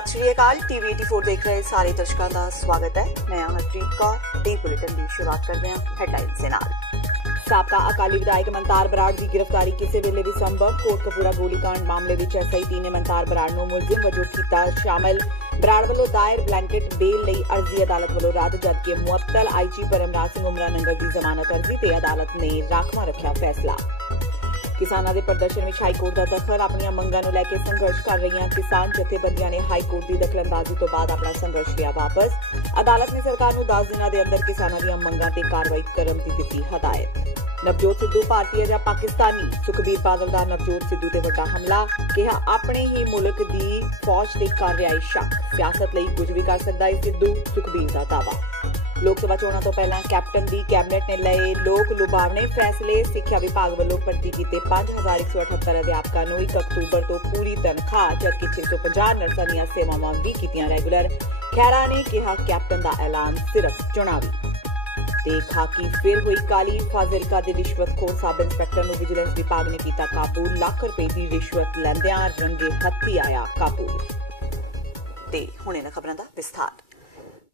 सत श्री अकाल। टीवी 84 देख रहे सारे दर्शकों का स्वागत है। मैं हरप्रीत कौर। डी बुलेटिन की शुरुआत करते हैं हेडलाइंस के नाल। साबका अकाली विधायक मनतार बराड़ की गिरफ्तारी किसी वेले भी संभव। कोटकपूरा गोलीकांड मामले में SIT ने मनतार बराड़ को मुलजिम वजों किया शामिल। बराड़ वालों दायर ब्लैंकेट बेल लई अर्जी अदालत वालों रद्द, जबकि मुअत्तल IG परमराज सिंह उमरा नंगल की जमानत अर्जी ते अदालत ने राखवा रखा फैसला। किसानों के प्रदर्शन में हाईकोर्ट का दखल। अपन मंगां नूं लैके संघर्ष कर रही किसान जथेबंदियां ने हाईकोर्ट की दखलअंदाजी तो बाद अपना संघर्ष लिया वापस। अदालत ने सरकार को 10 दिनों के अंदर किसानों दी मंगां ते कार्रवाई करन दी दित्ती हदायत। नवजोत सिद्धू भारतीय या पाकिस्तानी, सुखबीर बादल का नवजोत सिद्धू ते वड्डा हमला। कहा अपने ही मुल्क की फौज ते कर रहा है शक, सियासत लई कुछ भी कर सकता है सिद्धू, सुखबीर का दावा। लोकसभा चोणां तो पहला कैप्टन की कैबिनेट ने लए लोक लुभावने फैसले। सिक्ख्या विभाग वालों भर्ती किए 5178 अध्यापकों को 1 अक्तूबर तो पूरी तनख्वाह, जबकि 650 नर्सां दीआं सेवावां भी कीतियां रेगुलर। खैरा ने कहा कैप्टन का ऐलान सिर्फ चुनावी। ते खाकी फिर हुई काली। फाजिलका के रिश्वतखोर सब इंस्पैक्टर को विजिलेंस विभाग ने किया काबू। लाख रुपए की रिश्वत लैंदियां रंगे हत्थी आया काबू। ते हुण इन्हां खबरां दा विस्तार।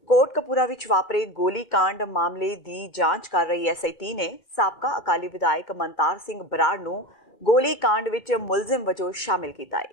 कोटकपूरा विच वापरे गोलीकांड मामले की जांच कर रही SIT ने साबका अकाली विधायक मनतार सिंह बराड़ नूं गोलीकांड विच मुलजिम वजों शामिल किया है।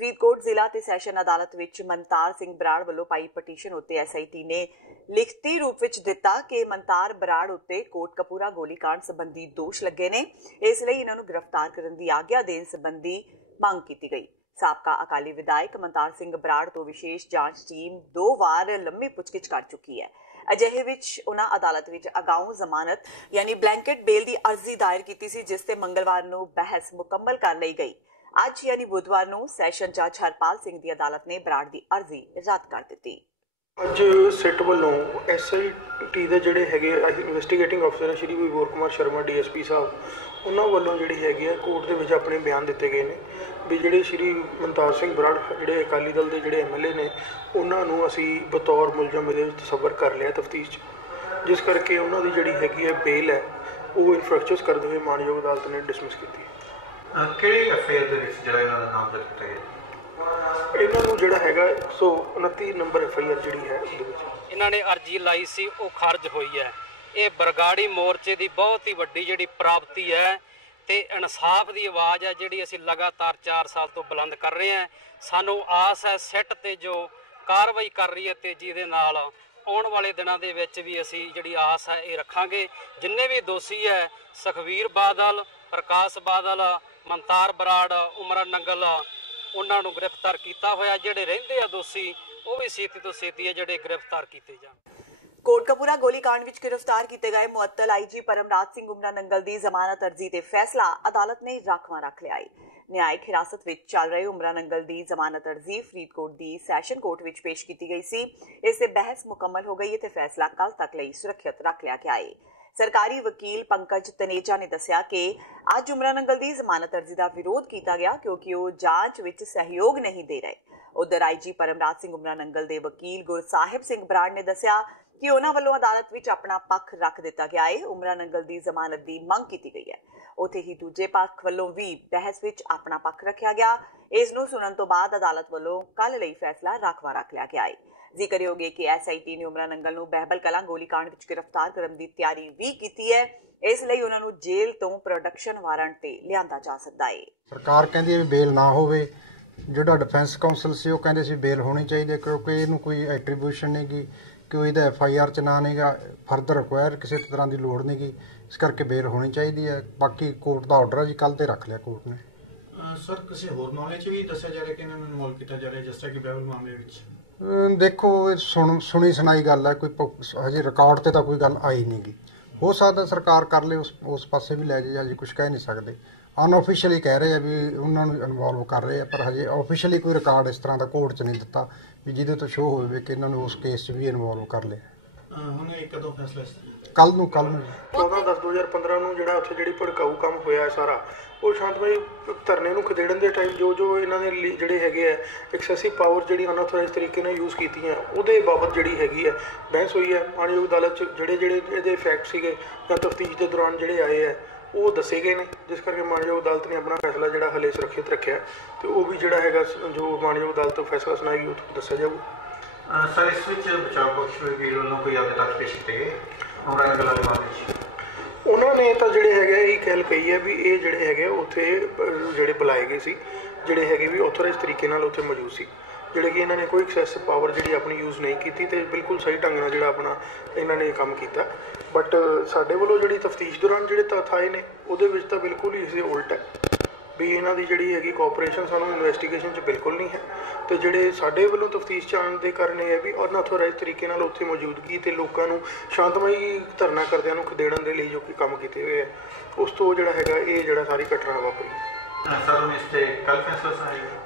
फरीदकोट जिला ते सैशन अदालत विच मनतार सिंह बराड़ वालों पाई पटीशन उत्ते SIT ने लिखती रूप विच दिता कि मनतार बराड़ उत्ते कोटकपूरा गोलीकांड संबंधी दोष लगे ने, इसलिए इन्हां नूं गिरफ्तार करने की आग्या देण संबंधी मांग की गई। साबका अकाली विधायक मनतार सिंह बराड़ तो विशेष जांच टीम 2 बार लंबी पुछगिछ कर चुकी है। अजिहे विच उन्हां अदालत विच अगाऊ जमानत यानी ब्लैंकेट बेल की अर्जी दायर की सी, जिस ते मंगलवार नूं बहस मुकम्मल कर ली गई। अज यानी बुधवार नूं सैशन जज हरपाल सिंह की अदालत ने बराड़ की अर्जी रद्द कर दी। ਅੱਜ ਸਿੱਟ ਵੱਲੋਂ SIT ਦੇ ਜਿਹੜੇ ਹੈਗੇ ਇਨਵੈਸਟੀਗੇਟਿੰਗ ਅਫਸਰ ਸ਼੍ਰੀ ਵਿਭੋਰ ਕੁਮਾਰ ਸ਼ਰਮਾ DSP ਸਾਹਿਬ, ਉਹਨਾਂ ਵੱਲੋਂ ਜਿਹੜੀ ਹੈਗੀ ਹੈ ਕੋਰਟ ਦੇ ਵਿੱਚ ਆਪਣੇ ਬਿਆਨ ਦਿੱਤੇ ਗਏ ਨੇ ਵੀ ਜਿਹੜੇ ਸ਼੍ਰੀ ਮਨਤਾਰ ਸਿੰਘ ਬਰਾੜ ਜਿਹੜੇ ਅਕਾਲੀ ਦਲ ਦੇ ਜਿਹੜੇ MLA ਨੇ, ਉਹਨਾਂ ਨੂੰ ਅਸੀਂ ਬਤੌਰ ਮੁਲਜ਼ਮ ਇਹਦੇ ਵਿੱਚ ਤਸੱਵਰ ਕਰ ਲਿਆ ਤਫਤੀਸ਼ 'ਚ, ਜਿਸ ਕਰਕੇ ਉਹਨਾਂ ਦੀ ਜਿਹੜੀ ਹੈਗੀ ਹੈ ਬੇਲ ਹੈ ਉਹ ਇਨਫਰੈਕਚਰਸ ਕਰਦੇ ਹੋਏ ਮਾਣਯੋਗ ਅਦਾਲਤ ਨੇ ਡਿਸਮਿਸ ਕੀਤੀ। ਕਿਹੜੇ ਅਫੇਅਰ ਦੇ ਵਿੱਚ ਜਿਹੜਾ ਇਹਨਾਂ ਦਾ ਨਾਮ ਦਰਜ ਕੀਤਾ ਗਿਆ? ਇਹਨਾਂ ਨੂੰ ਜਿਹੜਾ ਹੈਗਾ 129 ਨੰਬਰ FIR ਜਿਹੜੀ ਹੈ ਉਹਦੇ ਵਿੱਚ ਇਹਨਾਂ ਨੇ ਅਰਜੀ ਲਾਈ ਸੀ, ਉਹ ਖਾਰਜ ਹੋਈ ਹੈ। ਇਹ ਬਰਗਾੜੀ ਮੋਰਚੇ ਦੀ ਬਹੁਤ ਹੀ ਵੱਡੀ ਜਿਹੜੀ ਪ੍ਰਾਪਤੀ ਹੈ ਤੇ ਇਨਸਾਫ ਦੀ ਆਵਾਜ਼ ਹੈ ਜਿਹੜੀ ਅਸੀਂ ਲਗਾਤਾਰ 4 ਸਾਲ ਤੋਂ ਬੁਲੰਦ ਕਰ ਰਹੇ ਹਾਂ। ਸਾਨੂੰ ਆਸ ਹੈ ਸਿੱਟ ਤੇ ਜੋ ਕਾਰਵਾਈ ਕਰ ਰਹੀ ਹੈ ਤੇਜ਼ੀ ਦੇ ਨਾਲ ਆਉਣ ਵਾਲੇ ਦਿਨਾਂ ਦੇ ਵਿੱਚ ਵੀ ਅਸੀਂ ਜਿਹੜੀ ਆਸ ਹੈ ਇਹ ਰੱਖਾਂਗੇ। ਜਿੰਨੇ ਵੀ ਦੋਸ਼ੀ ਹੈ ਸੁਖਬੀਰ ਬਾਦਲ, ਪ੍ਰਕਾਸ਼ ਬਾਦਲ, मनतार बराड़, उमरा नंगल, उन्होंने गिरफ्तार किया होया। जिहड़े रहिंदे आ दोषी वो भी छेती तो छेती है जिहड़े गिरफ्तार किए जाण। कोटकपूरा गोलीकांड विच गिरफ्तार किए गए मुअत्तल IG परमराज सिंह उमरा नंगल की जमानत अर्जी ते फैसला अदालत ने राखवा रख लिया है। न्यायिक हिरासत विच चल रहे उमरा नंगल की जमानत अर्जी फरीदकोट की सैशन कोर्ट विच पेश की गई सी। इससे बहस मुकम्मल हो गई है ते फैसला कल तक लई सुरक्षित रख लिया गया है। सरकारी वकील पंकज तनेजा ने दस्सिया कि अज उमरा नंगल की जमानत अर्जी का विरोध किया गया क्योंकि वो जांच विच सहयोग नहीं दे रहे। उधर IG परमराज सिंह उमरा नंगल के वकील गुरसाहिब सिंह बराड़ ने दस्सिया कि उन्हां वल्लों अदालत विच अपना पक्ष रख दिता गया है। उमरा नंगल की जमानत की मंग की गई है। उत्थे ही दूजे पक्ष वल्लों भी बहस विच अपना पक्ष रखा गया। इस नूं सुनन तो बाद अदालत वल्लों कल लई फैसला राखवा रख लिया गया है। जिक्रयोग है कि SIT ने उमरा नंगल नूं बहबल कलां गोलीकांड विच गिरफ्तार करने की तैयारी भी की है, इसलिए उन्हां नूं जेल तो प्रोडक्शन वारंट ते लिआंदा जा सकदा है। सरकार कहंदी है बेल ना होवे, जिहड़ा डिफेंस काउंसल से वो कहंदे सी बेल होनी चाहिए क्योंकि इहनूं कोई एट्रीब्यूशन नहीं गी, कोई इहदा FIR च ना नहीं गा, फर्दर रिक्वायर किसी तरह की लोड़ नहीं गी, इस करके बेल होनी चाहिए है। बाकी कोर्ट का ऑर्डर है जी, कल ते रख लिया कोर्ट ने। सर किसी होर मामले च भी दस्सिया जा रहा है कि इन्हां नूं इन्वॉल्व किया जा रहा है, जिस तरह कि बहबल मामले विच? देखो सुनी सुनाई गल है, कोई हजे रिकॉर्ड ते कोई गल आई नहीं गी। हो सकता सरकार कर ले उस पासे भी लै जाए, हजे कुछ कह नहीं सकते। अनऑफिशियली कह रहे हैं भी उन्होंने इन्वॉल्व कर रहे हैं, पर हजे ऑफिशियली कोई रिकॉर्ड इस तरह का कोर्ट च नहीं दिता भी जिहदे तो शो होवे कि इन्होंने उस केस च भी इन्वॉल्व कर लिया। हुण कदों फैसला? कल नूं 14/10/2015 ਨੂੰ ਜਿਹੜਾ ਉੱਥੇ ਜਿਹੜੀ ਭੜਕਾਊ ਕੰਮ ਹੋਇਆ ਸਾਰਾ ਉਹ ਸ਼ਾਂਤਮਈ ਧਰਨੇ ਨੂੰ ਖਦੇੜਨ ਦੇ ਟਾਈਮ ਜੋ ਇਹਨਾਂ ਦੇ ਜਿਹੜੇ ਹੈਗੇ ਆ ਐਕਸੈਸਿਵ ਪਾਵਰ ਜਿਹੜੀ ਅਨਆਥੋਰਾਈਜ਼ ਤਰੀਕੇ ਨਾਲ ਯੂਜ਼ ਕੀਤੀਆਂ ਉਹਦੇ ਬਾਬਤ ਜਿਹੜੀ ਹੈਗੀ ਹੈ ਬਹਿਸ ਹੋਈ ਹੈ। ਮਾਣਯੋਗ ਅਦਾਲਤ 'ਚ ਜਿਹੜੇ ਇਹਦੇ ਫੈਕਟ ਸੀਗੇ ਜਾਂ ਤਫਤੀਸ਼ ਦੇ ਦੌਰਾਨ ਜਿਹੜੇ ਆਏ ਆ ਉਹ ਦੱਸੇ ਗਏ ਨੇ, ਜਿਸ ਕਰਕੇ ਮਾਣਯੋਗ ਅਦਾਲਤ ਨੇ ਆਪਣਾ ਫੈਸਲਾ ਜਿਹੜਾ ਹਲੇ ਸੁਰੱਖਿਅਤ ਰੱਖਿਆ ਤੇ ਉਹ ਵੀ ਜਿਹੜਾ ਹੈਗਾ ਜੋ ਮਾਣਯੋਗ ਅਦਾਲਤ ਫੈਸਲਾ ਸੁਣਾਏਗੀ ਉਹ ਦੱਸਿਆ ਜਾਊਗਾ। ਸਰ ਇਸ ਵਿੱਚ ਬਚਾਅ ਪੱਖ ਵਕੀਲ ਵੱਲੋਂ ਕੋਈ ਆਪਦੇ ਤੱਥ ਪੇਸ਼ ਕੀਤੇ ਗਏ ਉਹਨਾਂ ਗੱਲਾਂ ਦੇ ਬਾਰੇ? ਉਹਨਾਂ ਨੇ ਤਾਂ ਜਿਹੜੇ ਹੈਗੇ ਇਹ ਗੱਲ ਕਹੀ ਹੈ ਵੀ ਇਹ ਜਿਹੜੇ ਹੈਗੇ ਉੱਥੇ ਜਿਹੜੇ ਬੁਲਾਏ ਗਏ ਸੀ ਜਿਹੜੇ ਹੈਗੇ ਵੀ ਆਥੋਰਾਈਜ਼ ਤਰੀਕੇ ਨਾਲ ਉੱਥੇ ਮੌਜੂਦ ਸੀ, ਜਿਹੜੇ ਕਿ ਇਹਨਾਂ ਨੇ ਕੋਈ ਐਕਸੈਸ ਪਾਵਰ ਜਿਹੜੀ ਆਪਣੀ ਯੂਜ਼ ਨਹੀਂ ਕੀਤੀ ਤੇ ਬਿਲਕੁਲ ਸਹੀ ਢੰਗ ਨਾਲ ਜਿਹੜਾ ਆਪਣਾ ਇਹਨਾਂ ਨੇ ਕੰਮ ਕੀਤਾ। ਬਟ ਸਾਡੇ ਵੱਲੋਂ ਜਿਹੜੀ ਤਫਤੀਸ਼ ਦੌਰਾਨ ਜਿਹੜੇ ਤੱਥ ਆਏ ਨੇ ਉਹਦੇ ਵਿੱਚ ਤਾਂ ਬਿਲਕੁਲ ਹੀ ਇਸਦੇ ਉਲਟ ਹੈ ਵੀ ਇਹਨਾਂ ਦੀ ਜਿਹੜੀ ਹੈਗੀ ਕੋਆਪਰੇਸ਼ਨ ਸਾਨੂੰ ਇਨਵੈਸਟੀਗੇਸ਼ਨ 'ਚ ਬਿਲਕੁਲ ਨਹੀਂ ਹੈ ਤੇ ਜਿਹੜੇ ਸਾਡੇ ਵੱਲੋਂ ਤਫਤੀਸ਼ 'ਚ ਆਉਣ ਦੇ ਕਾਰਨ ਇਹ ਹੈ ਵੀ ਅਨਆਥੋਰਾਈਜ਼ ਤਰੀਕੇ ਨਾਲ ਉੱਥੇ ਮੌਜੂਦਗੀ ਤੇ ਲੋਕਾਂ ਨੂੰ ਸ਼ਾਂਤਮਈ ਧਰਨਾ ਕਰਦਿਆਂ ਨੂੰ ਖਦੇੜਨ ਦੇ ਲਈ ਜੋ ਕਿ ਕੰਮ ਕੀਤੇ ਹੋਏ ਹੈ ਉਸ ਤੋਂ ਜਿਹੜਾ ਹੈਗਾ ਇਹ ਜਿਹੜਾ ਸਾਰੀ ਘਟਨਾ ਵਾਪਰੀ। ਸਰ ਇਸ 'ਤੇ ਕੱਲ੍ਹ ਫੈਸਲਾ ਸੁਣਾਏਗਾ?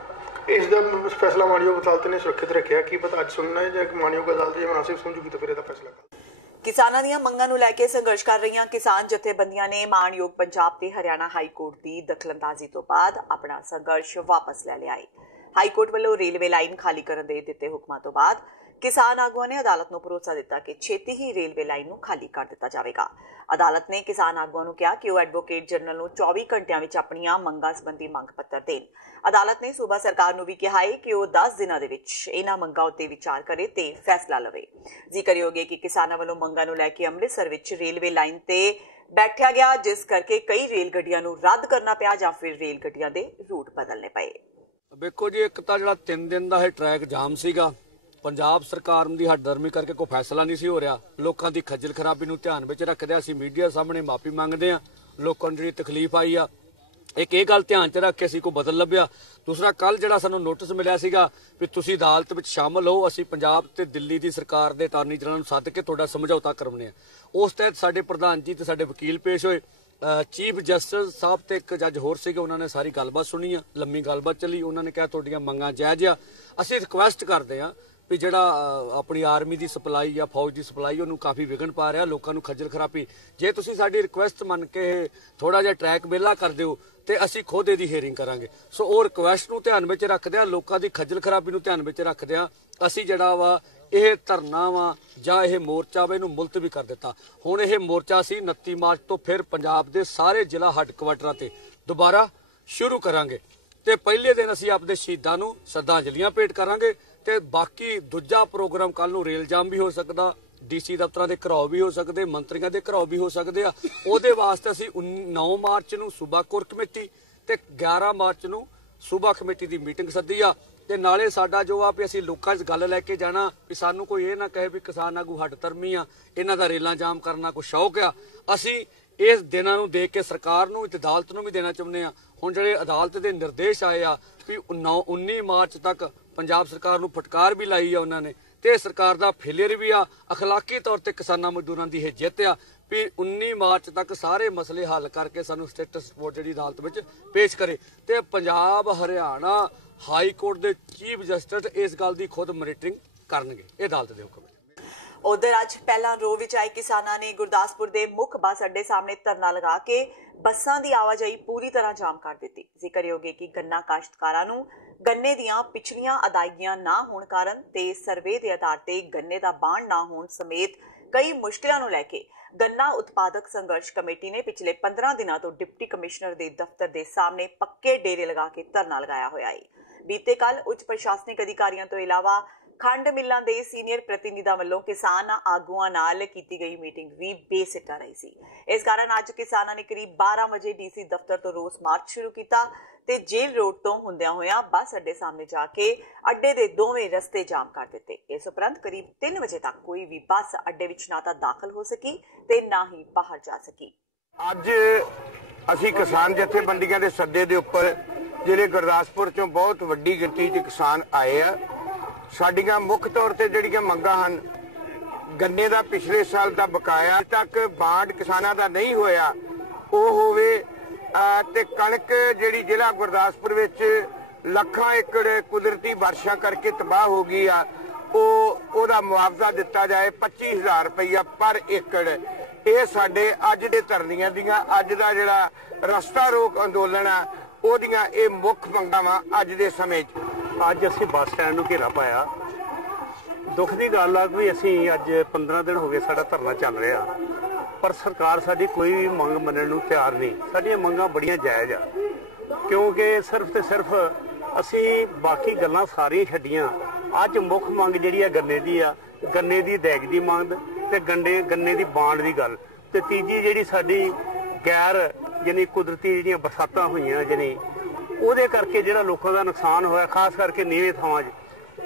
ਇਸ ਦਾ ਫੈਸਲਾ ਮਾਣਯੋਗ ਅਦਾਲਤ ਨੇ ਸੁਰੱਖਿਅਤ ਰੱਖਿਆ ਕਿ ਪਤਾ ਅੱਜ ਸੁਣਨਾ ਹੈ ਜਾਂ ਮਾਣਯੋਗ ਅਦਾਲਤ ਜੇ ਮੁਨਾਸਿਬ ਸਮਝੂਗੀ ਤਾਂ ਫਿਰ ਇਹਦਾ ਫੈਸਲਾ ਕਰ। ਕਿਸਾਨਾਂ ਦੀਆਂ ਮੰਗਾਂ ਨੂੰ ਲੈ ਕੇ ਸੰਘਰਸ਼ ਕਰ ਰਹੀਆਂ ਕਿਸਾਨ ਜਥੇਬੰਦੀਆਂ ਨੇ ਮਾਣਯੋਗ ਪੰਜਾਬ ਤੇ ਹਰਿਆਣਾ ਹਾਈ ਕੋਰਟ ਦੀ ਦਖਲਅੰਦਾਜ਼ੀ ਤੋਂ ਬਾਅਦ ਆਪਣਾ ਸੰਘਰਸ਼ ਵਾਪਸ ਲੈ ਲਿਆ ਹੈ। ਹਾਈ ਕੋਰਟ ਵੱਲੋਂ ਰੇਲਵੇ ਲਾਈਨ ਖਾਲੀ ਕਰਨ ਦੇ ਦਿੱਤੇ ਹੁਕਮਾਂ ਤੋਂ ਬਾਅਦ ਕਿਸਾਨ ਆਗੂਆਂ ਨੇ ਅਦਾਲਤ ਨੂੰ ਭਰੋਸਾ ਦਿੱਤਾ ਕਿ ਛੇਤੀ ਹੀ ਰੇਲਵੇ ਲਾਈਨ ਨੂੰ ਖਾਲੀ ਕਰ ਦਿੱਤਾ ਜਾਵੇਗਾ। ਅਦਾਲਤ ਨੇ ਕਿਸਾਨ ਆਗੂਆਂ ਨੂੰ ਕਿਹਾ ਕਿ ਉਹ ਐਡਵੋਕੇਟ ਜਨਰਲ ਨੂੰ 24 ਘੰਟਿਆਂ ਵਿੱਚ ਆਪਣੀਆਂ ਮੰਗਾਂ ਸੰਬੰਧੀ ਮੰਗ ਪੱਤਰ ਦੇਣ। ਅਦਾਲਤ ਨੇ ਸੂਬਾ ਸਰਕਾਰ ਨੂੰ ਵੀ ਕਿਹਾ ਹੈ ਕਿ ਉਹ 10 ਦਿਨਾਂ ਦੇ ਵਿੱਚ ਇਹਨਾਂ ਮੰਗਾਂ ਉੱਤੇ ਵਿਚਾਰ ਕਰੇ ਤੇ ਫੈਸਲਾ ਲਵੇ। ਜ਼ਿਕਰਯੋਗ ਹੈ ਕਿ ਕਿਸਾਨਾਂ ਵੱਲੋਂ ਮੰਗਾਂ ਨੂੰ ਲੈ ਕੇ ਅੰਮ੍ਰਿਤਸਰ ਵਿੱਚ ਰੇਲਵੇ ਲਾਈਨ ਤੇ ਬੈਠਿਆ ਗਿਆ, ਜਿਸ ਕਰਕੇ ਕਈ ਰੇਲ ਗੱਡੀਆਂ ਨੂੰ ਰੱਦ ਕਰਨਾ ਪਿਆ ਜਾਂ ਫਿਰ ਰੇਲ ਗੱਡੀਆਂ ਦੇ ਰੂਟ ਬਦਲਣੇ ਪਏ। ਵੇਖੋ ਜੀ, ਇੱਕ ਤਾਂ ਜਿਹੜਾ 3 ਦਿਨ ਦਾ ਇਹ ਟਰੈਕ ਜਾਮ ਸੀਗਾ, ਪੰਜਾਬ ਸਰਕਾਰ ਦੀ ਹੱਡਦਰਮੀ ਕਰਕੇ ਕੋਈ ਫੈਸਲਾ ਨਹੀਂ ਸੀ ਹੋ ਰਿਹਾ। ਲੋਕਾਂ ਦੀ ਖੱਜਲ ਖਰਾਬੀ ਨੂੰ ਧਿਆਨ ਵਿੱਚ ਰੱਖਦੇ ਅਸੀਂ ਮੀਡੀਆ ਸਾਹਮਣੇ ਮਾਫੀ ਮੰਗਦੇ ਆ। ਲੋਕਾਂ ਨੂੰ ਜਿਹੜੀ ਤਕਲੀਫ ਆਈ ਆ, ਇੱਕ ਇਹ ਗੱਲ ਧਿਆਨ 'ਚ ਰੱਖ ਕੇ ਅਸੀਂ ਕੋਈ ਬਦਲ ਲੱਭਿਆ। ਦੂਸਰਾ, ਕੱਲ ਜਿਹੜਾ ਸਾਨੂੰ ਨੋਟਿਸ ਮਿਲਿਆ ਸੀਗਾ ਵੀ ਤੁਸੀਂ ਅਦਾਲਤ ਵਿੱਚ ਸ਼ਾਮਲ ਹੋ, ਅਸੀਂ ਪੰਜਾਬ ਤੇ ਦਿੱਲੀ ਦੀ ਸਰਕਾਰ ਦੇ ਅਟਾਰਨੀ ਜਨਰਲ ਨੂੰ ਸੱਦ ਕੇ ਤੁਹਾਡਾ ਸਮਝੌਤਾ ਕਰਵਾਉਂਦੇ ਆ। ਉਸ ਤਹਿਤ ਸਾਡੇ ਪ੍ਰਧਾਨ ਜੀ ਤੇ ਸਾਡੇ ਵਕੀਲ ਪੇਸ਼ ਹੋਏ। ਚੀਫ ਜਸਟਿਸ ਸਾਹਿਬ ਤੇ ਇੱਕ ਜੱਜ ਹੋਰ ਸੀਗੇ, ਉਹਨਾਂ ਨੇ ਸਾਰੀ ਗੱਲਬਾਤ ਸੁਣੀ ਆ, ਲੰਮੀ ਗੱਲਬਾਤ ਚੱਲੀ। ਉਹਨਾਂ ਨੇ ਕਿਹਾ ਤੁਹਾਡੀਆਂ ਮੰਗਾਂ ਜਾਇਜ਼ ਆ। ਅਸੀਂ ਰਿਕੁਐਸਟ ਕਰਦੇ ਆ ਵੀ ਜਿਹੜਾ ਆਪਣੀ ਆਰਮੀ ਦੀ ਸਪਲਾਈ ਜਾਂ ਫੌਜ ਦੀ ਸਪਲਾਈ ਉਹਨੂੰ ਕਾਫੀ ਵਿਘਨ ਪਾ ਰਿਹਾ, ਲੋਕਾਂ ਨੂੰ ਖੱਜਲ ਖਰਾਬੀ। ਜੇ ਤੁਸੀਂ ਸਾਡੀ ਰਿਕੁਐਸਟ ਮੰਨ ਕੇ ਥੋੜਾ ਜਿਹਾ ਟਰੈਕ ਵਿਹਲਾ ਕਰ ਦਿਓ ਤੇ ਅਸੀਂ ਖੁਦ ਇਹਦੀ ਹੀਅਰਿੰਗ ਕਰਾਂਗੇ। ਸੋ ਉਹ ਰਿਕੁਐਸਟ ਨੂੰ ਧਿਆਨ ਵਿੱਚ ਰੱਖਦਿਆਂ, ਲੋਕਾਂ ਦੀ ਖੱਜਲ ਖਰਾਬੀ ਨੂੰ ਧਿਆਨ ਵਿੱਚ ਰੱਖਦਿਆਂ ਅਸੀਂ ਜਿਹੜਾ ਵਾ ਇਹ ਧਰਨਾ ਵਾ ਜਾਂ ਇਹ ਮੋਰਚਾ ਵਾ ਇਹਨੂੰ ਮੁਲਤਵੀ ਕਰ ਦਿੱਤਾ। ਹੁਣ ਇਹ ਮੋਰਚਾ ਸੀ 29 ਮਾਰਚ ਤੋਂ ਫਿਰ ਪੰਜਾਬ ਦੇ ਸਾਰੇ ਜ਼ਿਲ੍ਹਾ ਹੈੱਡਕੁਆਟਰਾਂ ਤੇ ਦੁਬਾਰਾ ਸ਼ੁਰੂ ਕਰਾਂਗੇ ਤੇ ਪਹਿਲੇ ਦਿਨ ਅਸੀਂ ਆਪਣੇ ਸ਼ਹੀਦਾਂ ਨੂੰ ਸ਼ਰਧਾਂਜਲੀਆਂ ਭੇਟ ਕਰਾਂਗੇ ਤੇ ਬਾਕੀ ਦੂਜਾ ਪ੍ਰੋਗਰਾਮ ਕੱਲ ਨੂੰ ਰੇਲ ਜਾਮ ਵੀ ਹੋ ਸਕਦਾ, ਡੀਸੀ ਦਫ਼ਤਰਾਂ ਦੇ ਘਰਾਓ ਵੀ ਹੋ ਸਕਦੇ, ਮੰਤਰੀਆਂ ਦੇ ਘਰਾਓ ਵੀ ਹੋ ਸਕਦੇ ਆ। ਉਹਦੇ ਵਾਸਤੇ ਅਸੀਂ 9 ਮਾਰਚ ਨੂੰ ਸੂਬਾ ਕੋਰ ਕਮੇਟੀ ਤੇ 11 ਮਾਰਚ ਨੂੰ ਸੂਬਾ ਕਮੇਟੀ ਦੀ ਮੀਟਿੰਗ ਸੱਦੀ ਆ। ਤੇ ਨਾਲੇ ਸਾਡਾ ਜੋ ਆ ਵੀ ਅਸੀਂ ਲੋਕਾਂ 'ਚ ਗੱਲ ਲੈ ਕੇ ਜਾਣਾ ਵੀ ਸਾਨੂੰ ਕੋਈ ਇਹ ਨਾ ਕਹੇ ਵੀ ਕਿਸਾਨ ਆਗੂ ਹੱਡ ਧਰਮੀ ਆ, ਇਹਨਾਂ ਦਾ ਰੇਲਾਂ ਜਾਮ ਕਰਨਾ ਕੋਈ ਸ਼ੌਕ ਆ। ਅਸੀਂ ਇਸ ਦਿਨਾਂ ਨੂੰ ਦੇਖ ਕੇ ਸਰਕਾਰ ਨੂੰ ਤੇ ਅਦਾਲਤ ਨੂੰ ਵੀ ਦੇਣਾ ਚਾਹੁੰਦੇ ਆ। ਹੁਣ ਜਿਹੜੇ ਅਦਾਲਤ ਦੇ ਨਿਰਦੇਸ਼ ਆਏ ਆ ਵੀ 19 ਮਾਰਚ ਤੱਕ ਪੰਜਾਬ ਸਰਕਾਰ ਨੂੰ ਫਟਕਾਰ ਵੀ ਲਾਈ ਆ ਉਹਨਾਂ ਨੇ ਤੇ ਸਰਕਾਰ ਦਾ ਫੇਲਿਅਰ ਵੀ ਆ। ਅਖਲਾਕੀ ਤੌਰ ਤੇ ਕਿਸਾਨਾਂ ਮਜ਼ਦੂਰਾਂ ਦੀ ਇਹ ਜਿੱਤ ਆ ਵੀ 19 ਮਾਰਚ ਤੱਕ ਸਾਰੇ ਮਸਲੇ ਹੱਲ ਕਰਕੇ ਸਾਨੂੰ ਸਟੇਟਸ ਰਿਪੋਰਟ ਜਿਹੜੀ ਅਦਾਲਤ ਵਿੱਚ ਪੇਸ਼ ਕਰੇ ਤੇ ਪੰਜਾਬ ਹਰਿਆਣਾ ਹਾਈ ਕੋਰਟ ਦੇ ਚੀਫ ਜਸਟਿਸ ਇਸ ਗੱਲ ਦੀ ਖੁਦ ਮੋਨੀਟਰਿੰਗ ਕਰਨਗੇ। ਇਹ ਅਦਾਲਤ ਦੇ ਹੁਕਮ ਹੈ। ਉਧਰ ਅੱਜ ਪਹਿਲਾਂ ਰੋਹ ਵਿੱਚ ਆਏ ਕਿਸਾਨਾਂ ਨੇ ਗੁਰਦਾਸਪੁਰ ਦੇ ਮੁੱਖ ਬੱਸ ਅੱਡੇ ਸਾਹਮਣੇ ਧਰਨਾ ਲਗਾ ਕੇ ਬੱਸਾਂ ਦੀ ਆਵਾਜਾਈ ਪੂਰੀ ਤਰ੍ਹਾਂ ਜਾਮ ਕਰ ਦਿੱਤੀ। ਜ਼ਿਕਰਯੋਗ ਹੈ ਕਿ ਗੰਨਾ ਕਾਸ਼ਤਕਾਰਾਂ ਨੂੰ ਗੰਨੇ ਦੀਆਂ ਪਿਛਲੀਆਂ ਅਦਾਇਗੀਆਂ ਨਾ ਹੋਣ ਕਾਰਨ ਤੇ ਸਰਵੇ ਦੇ ਆਧਾਰ ਤੇ ਗੰਨੇ ਦਾ ਬਾਣ ਨਾ ਹੋਣ ਸਮੇਤ ਕਈ ਮੁਸ਼ਕਿਲਾਂ ਨੂੰ ਲੈ ਕੇ ਗੰਨਾ ਉਤਪਾਦਕ ਸੰਘਰਸ਼ ਕਮੇਟੀ ਨੇ ਪਿਛਲੇ 15 ਦਿਨਾਂ ਤੋਂ ਡਿਪਟੀ ਕਮਿਸ਼ਨਰ ਦੇ ਦਫ਼ਤਰ ਦੇ ਸਾਹਮਣੇ ਪੱਕੇ ਡੇਰੇ ਲਗਾ ਕੇ ਧਰਨਾ ਲਗਾਇਆ ਹੋਇਆ ਹੈ। ਬੀਤੇ ਕੱਲ ਉੱਚ ਪ੍ਰਸ਼ਾਸਨਿਕ ਅਧਿਕਾਰੀਆਂ ਤੋਂ ਇਲਾਵਾ ਖੰਡ ਮਿੱਲਾਂ ਦੇ ਸੀਨੀਅਰ ਪ੍ਰਤੀਨਿਧਾਂ ਵੱਲੋਂ ਕਿਸਾਨ ਆਗੂਆਂ ਨਾਲ ਕੀਤੀ ਗਈ ਮੀਟਿੰਗ ਵੀ ਬੇਸਿੱਟਾ ਰਹੀ ਸੀ। ਇਸ ਕਾਰਨ ਅੱਜ ਕਿਸਾਨਾਂ ਨੇ ਕਰੀਬ 12 ਵਜੇ ਡੀਸੀ ਦਫ਼ਤਰ ਤੋਂ ਰੋਸ ਮਾਰਚ ਸ਼ੁਰੂ ਕੀਤਾ ਤੇ ਜੇਲ੍ਹ ਰੋਡ ਤੋਂ ਹੁੰਦਿਆਂ ਹੋਇਆਂ ਬੱਸ ਅੱਡੇ ਸਾਹਮਣੇ ਜਾ ਕੇ ਅੱਡੇ ਦੇ ਦੋਵੇਂ ਰਸਤੇ ਜਾਮ ਕਰ ਦਿੱਤੇ। ਇਸ ਉਪਰੰਤ ਕਰੀਬ 3 ਵਜੇ ਤੱਕ ਕੋਈ ਵੀ ਬੱਸ ਅੱਡੇ ਵਿੱਚ ਨਾ ਤਾਂ ਦਾਖਲ ਹੋ ਸਕੀ ਤੇ ਨਾ ਹੀ ਬਾਹਰ ਜਾ ਸਕੀ। ਅੱਜ ਅਸੀਂ ਕਿਸਾਨ ਜਥੇਬੰਦੀਆਂ ਦੇ ਸੱਦੇ ਦੇ ਉੱਪਰ ਜਿਹੜੇ ਗੁਰਦਾਸਪੁਰ ਚੋਂ ਬਹੁਤ ਵੱਡੀ ਗਿਣਤੀ 'ਚ ਕਿਸਾਨ ਆਏ ਆ। ਸਾਡੀਆਂ ਮੁੱਖ ਤੌਰ ਤੇ ਜਿਹੜੀਆਂ ਮੰਗਾਂ ਹਨ, ਗੰਨੇ ਦਾ ਪਿਛਲੇ ਸਾਲ ਦਾ ਬਕਾਇਆ ਤੱਕ ਬਾਂਡ ਕਿਸਾਨਾਂ ਦਾ ਨਹੀਂ ਹੋਇਆ ਉਹ ਹੋਵੇ ਤੇ ਕਣਕ ਜਿਹੜੀ ਜ਼ਿਲ੍ਹਾ ਗੁਰਦਾਸਪੁਰ ਵਿੱਚ ਲੱਖਾਂ ਏਕੜ ਕੁਦਰਤੀ ਵਰਸ਼ਾ ਕਰਕੇ ਤਬਾਹ ਹੋ ਗਈ ਆ, ਉਹਦਾ ਮੁਆਵਜ਼ਾ ਦਿੱਤਾ ਜਾਏ 25,000 ਰੁਪਈਆ ਪਰ ਏਕੜ। ਇਹ ਸਾਡੇ ਅੱਜ ਦੇ ਧਰਨੀਆਂ ਦੀਆਂ, ਅੱਜ ਦਾ ਜਿਹੜਾ ਰਸਤਾ ਰੋਕ ਅੰਦੋਲਨ ਆ, ਉਹਦੀਆਂ ਇਹ ਮੁੱਖ ਮੰਗਾਂ ਵਾ ਅੱਜ ਦੇ ਸਮੇਂ 'ਚ। ਅੱਜ ਅਸੀਂ ਬੱਸ ਸਟੈਂਡ ਨੂੰ ਘੇਰਾ ਪਾਇਆ दुख की गल आ भी असी अज 15 दिन हो गए साडा धरना चल रहा, पर सरकार साडी कोई भी मंग मनण नूं तैयार नहीं। साडियां मंगां बड़ियां जायज़ आ, क्योंकि सिर्फ ते सिर्फ असी बाकी गल्लां सारियां छड्डियां। अज मुख मंग जिहड़ी है गन्ने दी आ, गन्ने दी दैग दी मंग ते गन्ने दी बांड दी गल, ते तीजी जिहड़ी साडी गैर यानी कुदरती जिहड़ियां बरसातां होईयां यानी ਉਹਦੇ ਕਰਕੇ ਜਿਹੜਾ ਲੋਕਾਂ ਦਾ ਨੁਕਸਾਨ ਹੋਇਆ, ਖਾਸ ਕਰਕੇ ਨੀਵੇਂ ਥਾਵਾਂ 'ਚ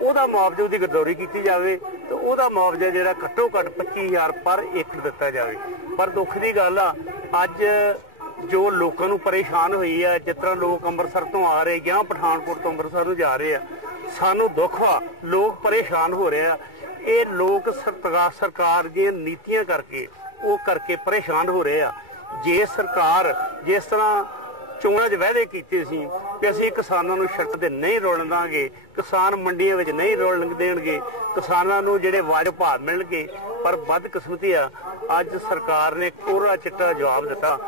ਉਹਦਾ ਮੁਆਵਜ਼ਾ ਉਹਦੀ ਗਰਦੌਰੀ ਕੀਤੀ ਜਾਵੇ ਤੇ ਉਹਦਾ ਮੁਆਵਜ਼ਾ ਜਿਹੜਾ ਘੱਟੋ ਘੱਟ 25,000 ਪਰ ਏਕੜ ਦਿੱਤਾ ਜਾਵੇ। ਪਰ ਦੁੱਖ ਦੀ ਗੱਲ ਆ ਅੱਜ ਜੋ ਲੋਕਾਂ ਨੂੰ ਪਰੇਸ਼ਾਨ ਹੋਈ ਆ, ਜਿਸ ਤਰ੍ਹਾਂ ਲੋਕ ਅੰਮ੍ਰਿਤਸਰ ਤੋਂ ਆ ਰਹੇ ਜਾਂ ਪਠਾਨਕੋਟ ਤੋਂ ਅੰਮ੍ਰਿਤਸਰ ਨੂੰ ਜਾ ਰਹੇ ਆ, ਸਾਨੂੰ ਦੁੱਖ ਆ, ਲੋਕ ਪਰੇਸ਼ਾਨ ਹੋ ਰਹੇ ਆ। ਇਹ ਲੋਕ ਸਰਕਾਰ ਦੀਆਂ ਨੀਤੀਆਂ ਕਰਕੇ ਪਰੇਸ਼ਾਨ ਹੋ ਰਹੇ ਆ। ਜੇ ਸਰਕਾਰ ਜਿਸ ਤਰ੍ਹਾਂ ਚੋਣਾਂ 'ਚ ਵਾਅਦੇ ਕੀਤੇ ਸੀ ਕਿ ਅਸੀਂ ਕਿਸਾਨਾਂ ਨੂੰ ਸੜਕ ਤੇ ਨਹੀਂ ਰੋਲਣ ਦਾਂਗੇ, ਕਿਸਾਨ ਮੰਡੀਆਂ ਵਿੱਚ ਨਹੀਂ ਰੋਲਣ ਦੇਣਗੇ, ਕਿਸਾਨਾਂ ਨੂੰ ਜਿਹੜੇ ਵਾਜਬ ਭਾਅ ਮਿਲਣਗੇ, ਪਰ ਬਦਕਿਸਮਤੀ ਆ ਅੱਜ ਸਰਕਾਰ ਨੇ ਕੋਰਾ ਚਿੱਟਾ ਜਵਾਬ ਦਿੱਤਾ।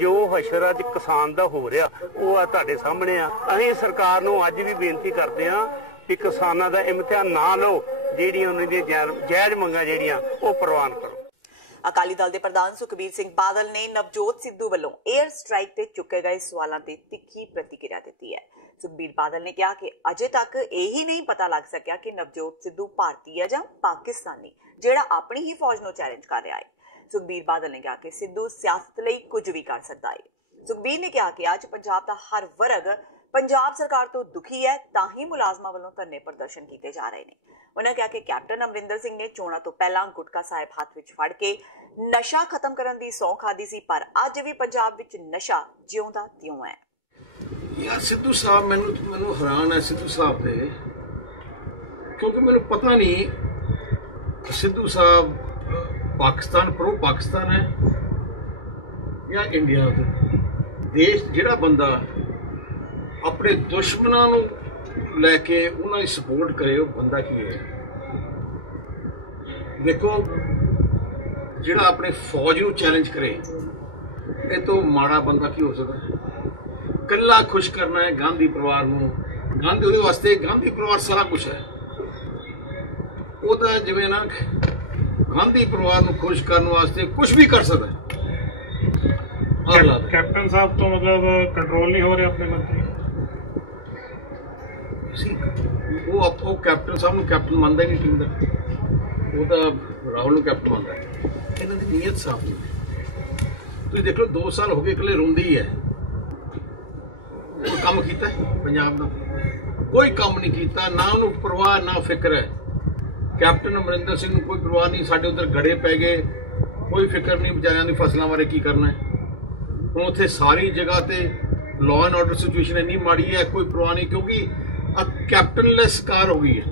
ਜੋ ਹਸ਼ਰ ਅੱਜ ਕਿਸਾਨ ਦਾ ਹੋ ਰਿਹਾ ਉਹ ਆ ਤੁਹਾਡੇ ਸਾਹਮਣੇ ਆ। ਅਸੀਂ ਸਰਕਾਰ ਨੂੰ ਅੱਜ ਵੀ ਬੇਨਤੀ ਕਰਦੇ ਹਾਂ ਕਿ ਕਿਸਾਨਾਂ ਦਾ ਇਮਤਿਹਾਨ ਨਾ ਲਓ, ਜਿਹੜੀਆਂ ਉਹਨਾਂ ਦੀਆਂ ਜਾਇਜ਼ ਮੰਗਾਂ ਜਿਹੜੀਆਂ ਉਹ ਪ੍ਰਵਾਨ ਕਰੋ। ਅਕਾਲੀ ਦਲ ਦੇ ਪ੍ਰਧਾਨ ਸੁਖਬੀਰ ਸਿੰਘ ਬਾਦਲ ਨੇ ਨਵਜੋਤ ਸਿੱਧੂ ਵੱਲੋਂ 에ਅਰ ਸਟ੍ਰਾਈਕ ਤੇ ਚੁੱਕੇ ਗਏ ਸਵਾਲਾਂ ਤੇ ਤਿੱਖੀ ਪ੍ਰਤੀਕਿਰਿਆ ਦਿੱਤੀ ਹੈ। ਸੁਖਬੀਰ ਬਾਦਲ ਨੇ ਕਿਹਾ ਕਿ ਅਜੇ ਤੱਕ ਇਹੀ ਨਹੀਂ ਪਤਾ ਲੱਗ ਸਕਿਆ ਕਿ ਨਵਜੋਤ ਸਿੱਧੂ ਭਾਰਤੀ ਹੈ ਜਾਂ ਪਾਕਿਸਤਾਨੀ, ਜਿਹੜਾ ਆਪਣੀ ਹੀ ਫੌਜ ਨੂੰ ਚੈਲੰਜ ਕਰ ਰਿਹਾ ਹੈ। ਸੁਖਬੀਰ ਬਾਦਲ ਨੇ ਕਿਹਾ ਕਿ ਸਿੱਧੂ ਸਿਆਸਤ ਲਈ ਕੁਝ ਵੀ ਕਰ ਸਕਦਾ ਹੈ। ਸੁਖਬੀਰ ਨੇ ਕਿਹਾ ਕਿ ਅੱਜ ਪੰਜਾਬ ਦਾ ਹਰ ਵਰਗ ਪੰਜਾਬ ਸਰਕਾਰ ਤੋਂ ਦੁਖੀ ਹੈ, ਤਾਂ ਹੀ ਮੁਲਾਜ਼ਮਾਂ ਵੱਲੋਂ ਧਰਨੇ ਪ੍ਰਦਰਸ਼ਨ ਕੀਤੇ ਜਾ ਰਹੇ ਨੇ। ਉਹਨਾਂ ਕਿਹਾ ਕਿ ਕੈਪਟਨ ਅਮਰਿੰਦਰ ਸਿੰਘ ਨੇ ਚੋਣਾਂ ਤੋਂ ਪਹਿਲਾਂ ਗੁਟਕਾ ਸਾਹਿਬ ਹੱਥ ਵਿੱਚ ਫੜ ਕੇ ਨਸ਼ਾ ਖਤਮ ਕਰਨ ਦੀ ਸਹੁੰ ਖਾਧੀ ਸੀ, ਪਰ ਅੱਜ ਵੀ ਪੰਜਾਬ ਵਿੱਚ ਨਸ਼ਾ ਜਿਉਂਦਾ ਤਿਉਂ ਹੈ। ਯਾਰ ਸਿੱਧੂ ਸਾਹਿਬ ਮੈਨੂੰ ਹੈਰਾਨ ਹੈ ਸਿੱਧੂ ਸਾਹਿਬ ਤੇ, ਕਿਉਂਕਿ ਮੈਨੂੰ ਪਤਾ ਨਹੀਂ ਸਿੱਧੂ ਸਾਹਿਬ ਪਾਕਿਸਤਾਨ ਪ੍ਰੋ ਪਾਕਿਸਤਾਨ ਹੈ ਜਾਂ ਇੰਡੀਆ ਦੇ ਦੇਸ਼। ਜਿਹੜਾ ਬੰਦਾ ਆਪਣੇ ਦੁਸ਼ਮਣਾਂ ਨੂੰ ਲੈ ਕੇ ਉਹਨਾਂ ਦੀ ਸਪੋਰਟ ਕਰੇ ਉਹ ਬੰਦਾ ਕੀ ਹੈ? ਦੇਖੋ, ਜਿਹੜਾ ਆਪਣੇ ਫੌਜ ਨੂੰ ਚੈਲੰਜ ਕਰੇ ਇਹ ਤੋਂ ਮਾੜਾ ਬੰਦਾ ਕੀ ਹੋ ਸਕਦਾ? ਕੱਲਾ ਖੁਸ਼ ਕਰਨਾ ਹੈ ਗਾਂਧੀ ਪਰਿਵਾਰ ਨੂੰ, ਗਾਂਧੀ ਉਹਦੇ ਵਾਸਤੇ ਗਾਂਧੀ ਪਰਿਵਾਰ ਸਾਰਾ ਕੁਛ ਹੈ। ਉਹ ਤਾਂ ਜਿਵੇਂ ਨਾ ਗਾਂਧੀ ਪਰਿਵਾਰ ਨੂੰ ਖੁਸ਼ ਕਰਨ ਵਾਸਤੇ ਕੁਛ ਵੀ ਕਰ ਸਕਦਾ। ਕੈਪਟਨ ਸਾਹਿਬ ਤੋਂ ਮਤਲਬ ਕੰਟਰੋਲ ਨਹੀਂ ਹੋ ਰਿਹਾ ਆਪਣੇ ਬੰਦੇ। ਉਹ ਕੈਪਟਨ ਸਾਹਿਬ ਨੂੰ ਕੈਪਟਨ ਮੰਨਦਾ ਹੀ ਨਹੀਂ ਟੀਮ ਦਾ, ਉਹ ਤਾਂ ਰਾਹੁਲ ਨੂੰ ਕੈਪਟਨ ਮੰਨਦਾ। ਇਹਨਾਂ ਦੀ ਨੀਅਤ ਸਾਫ਼ ਨਹੀਂ। ਤੁਸੀਂ ਦੇਖ ਲਓ 2 ਸਾਲ ਹੋ ਗਏ ਇਕੱਲੇ ਰੋਂਦੇ ਹੀ ਹੈ। ਕੋਈ ਕੰਮ ਕੀਤਾ ਪੰਜਾਬ ਦਾ? ਕੋਈ ਕੰਮ ਨਹੀਂ ਕੀਤਾ। ਨਾ ਉਹਨੂੰ ਪਰਵਾਹ ਨਾ ਫਿਕਰ ਹੈ। ਕੈਪਟਨ ਅਮਰਿੰਦਰ ਸਿੰਘ ਨੂੰ ਕੋਈ ਪਰਵਾਹ ਨਹੀਂ। ਸਾਡੇ ਉੱਧਰ ਗੜੇ ਪੈ ਗਏ, ਕੋਈ ਫਿਕਰ ਨਹੀਂ ਵਿਚਾਰਿਆਂ ਦੀ ਫਸਲਾਂ ਬਾਰੇ ਕੀ ਕਰਨਾ ਹੈ। ਹੁਣ ਉੱਥੇ ਸਾਰੀ ਜਗ੍ਹਾ ਤੇ ਲਾਅ ਐਂਡ ਆਰਡਰ ਸਿਚੁਏਸ਼ਨ ਇੰਨੀ ਮਾੜੀ ਹੈ, ਕੋਈ ਪਰਵਾਹ ਨਹੀਂ, ਕਿਉਂਕਿ ਕੈਪਟਨਲੈਸ ਕਾਰ ਹੋ ਗਈ ਹੈ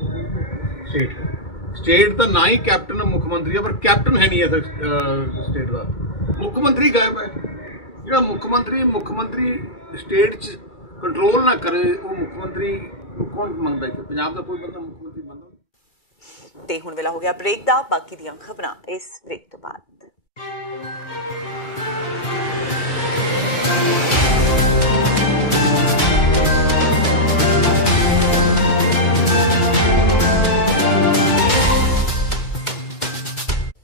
ਸਟੇਟ ਦਾ। ਨਾ ਹੀ ਕੈਪਟਨ ਮੁੱਖ ਮੰਤਰੀ ਹੈ, ਪਰ ਕੈਪਟਨ ਹੈ ਨਹੀਂ ਹੈ ਸਟੇਟ ਦਾ। ਮੁੱਖ ਮੰਤਰੀ ਗਾਇਬ ਹੈ। ਜਿਹੜਾ ਮੁੱਖ ਮੰਤਰੀ ਸਟੇਟ 'ਚ ਕੰਟਰੋਲ ਨਾ ਕਰੇ, ਉਹ ਮੁੱਖ ਮੰਤਰੀ ਕੌਣ ਮੰਗਦਾ? ਪੰਜਾਬ ਦਾ ਕੋਈ ਬੰਦਾ ਮੁੱਖ ਮੰਤਰੀ ਮੰਨਦਾ। ਤੇ ਹੁਣ ਵੇਲਾ ਹੋ ਗਿਆ ਬ੍ਰੇਕ ਦਾ। ਬਾਕੀ ਦੀਆਂ ਖਬਰਾਂ ਇਸ ਬ੍ਰੇਕ ਤੋਂ ਬਾਅਦ।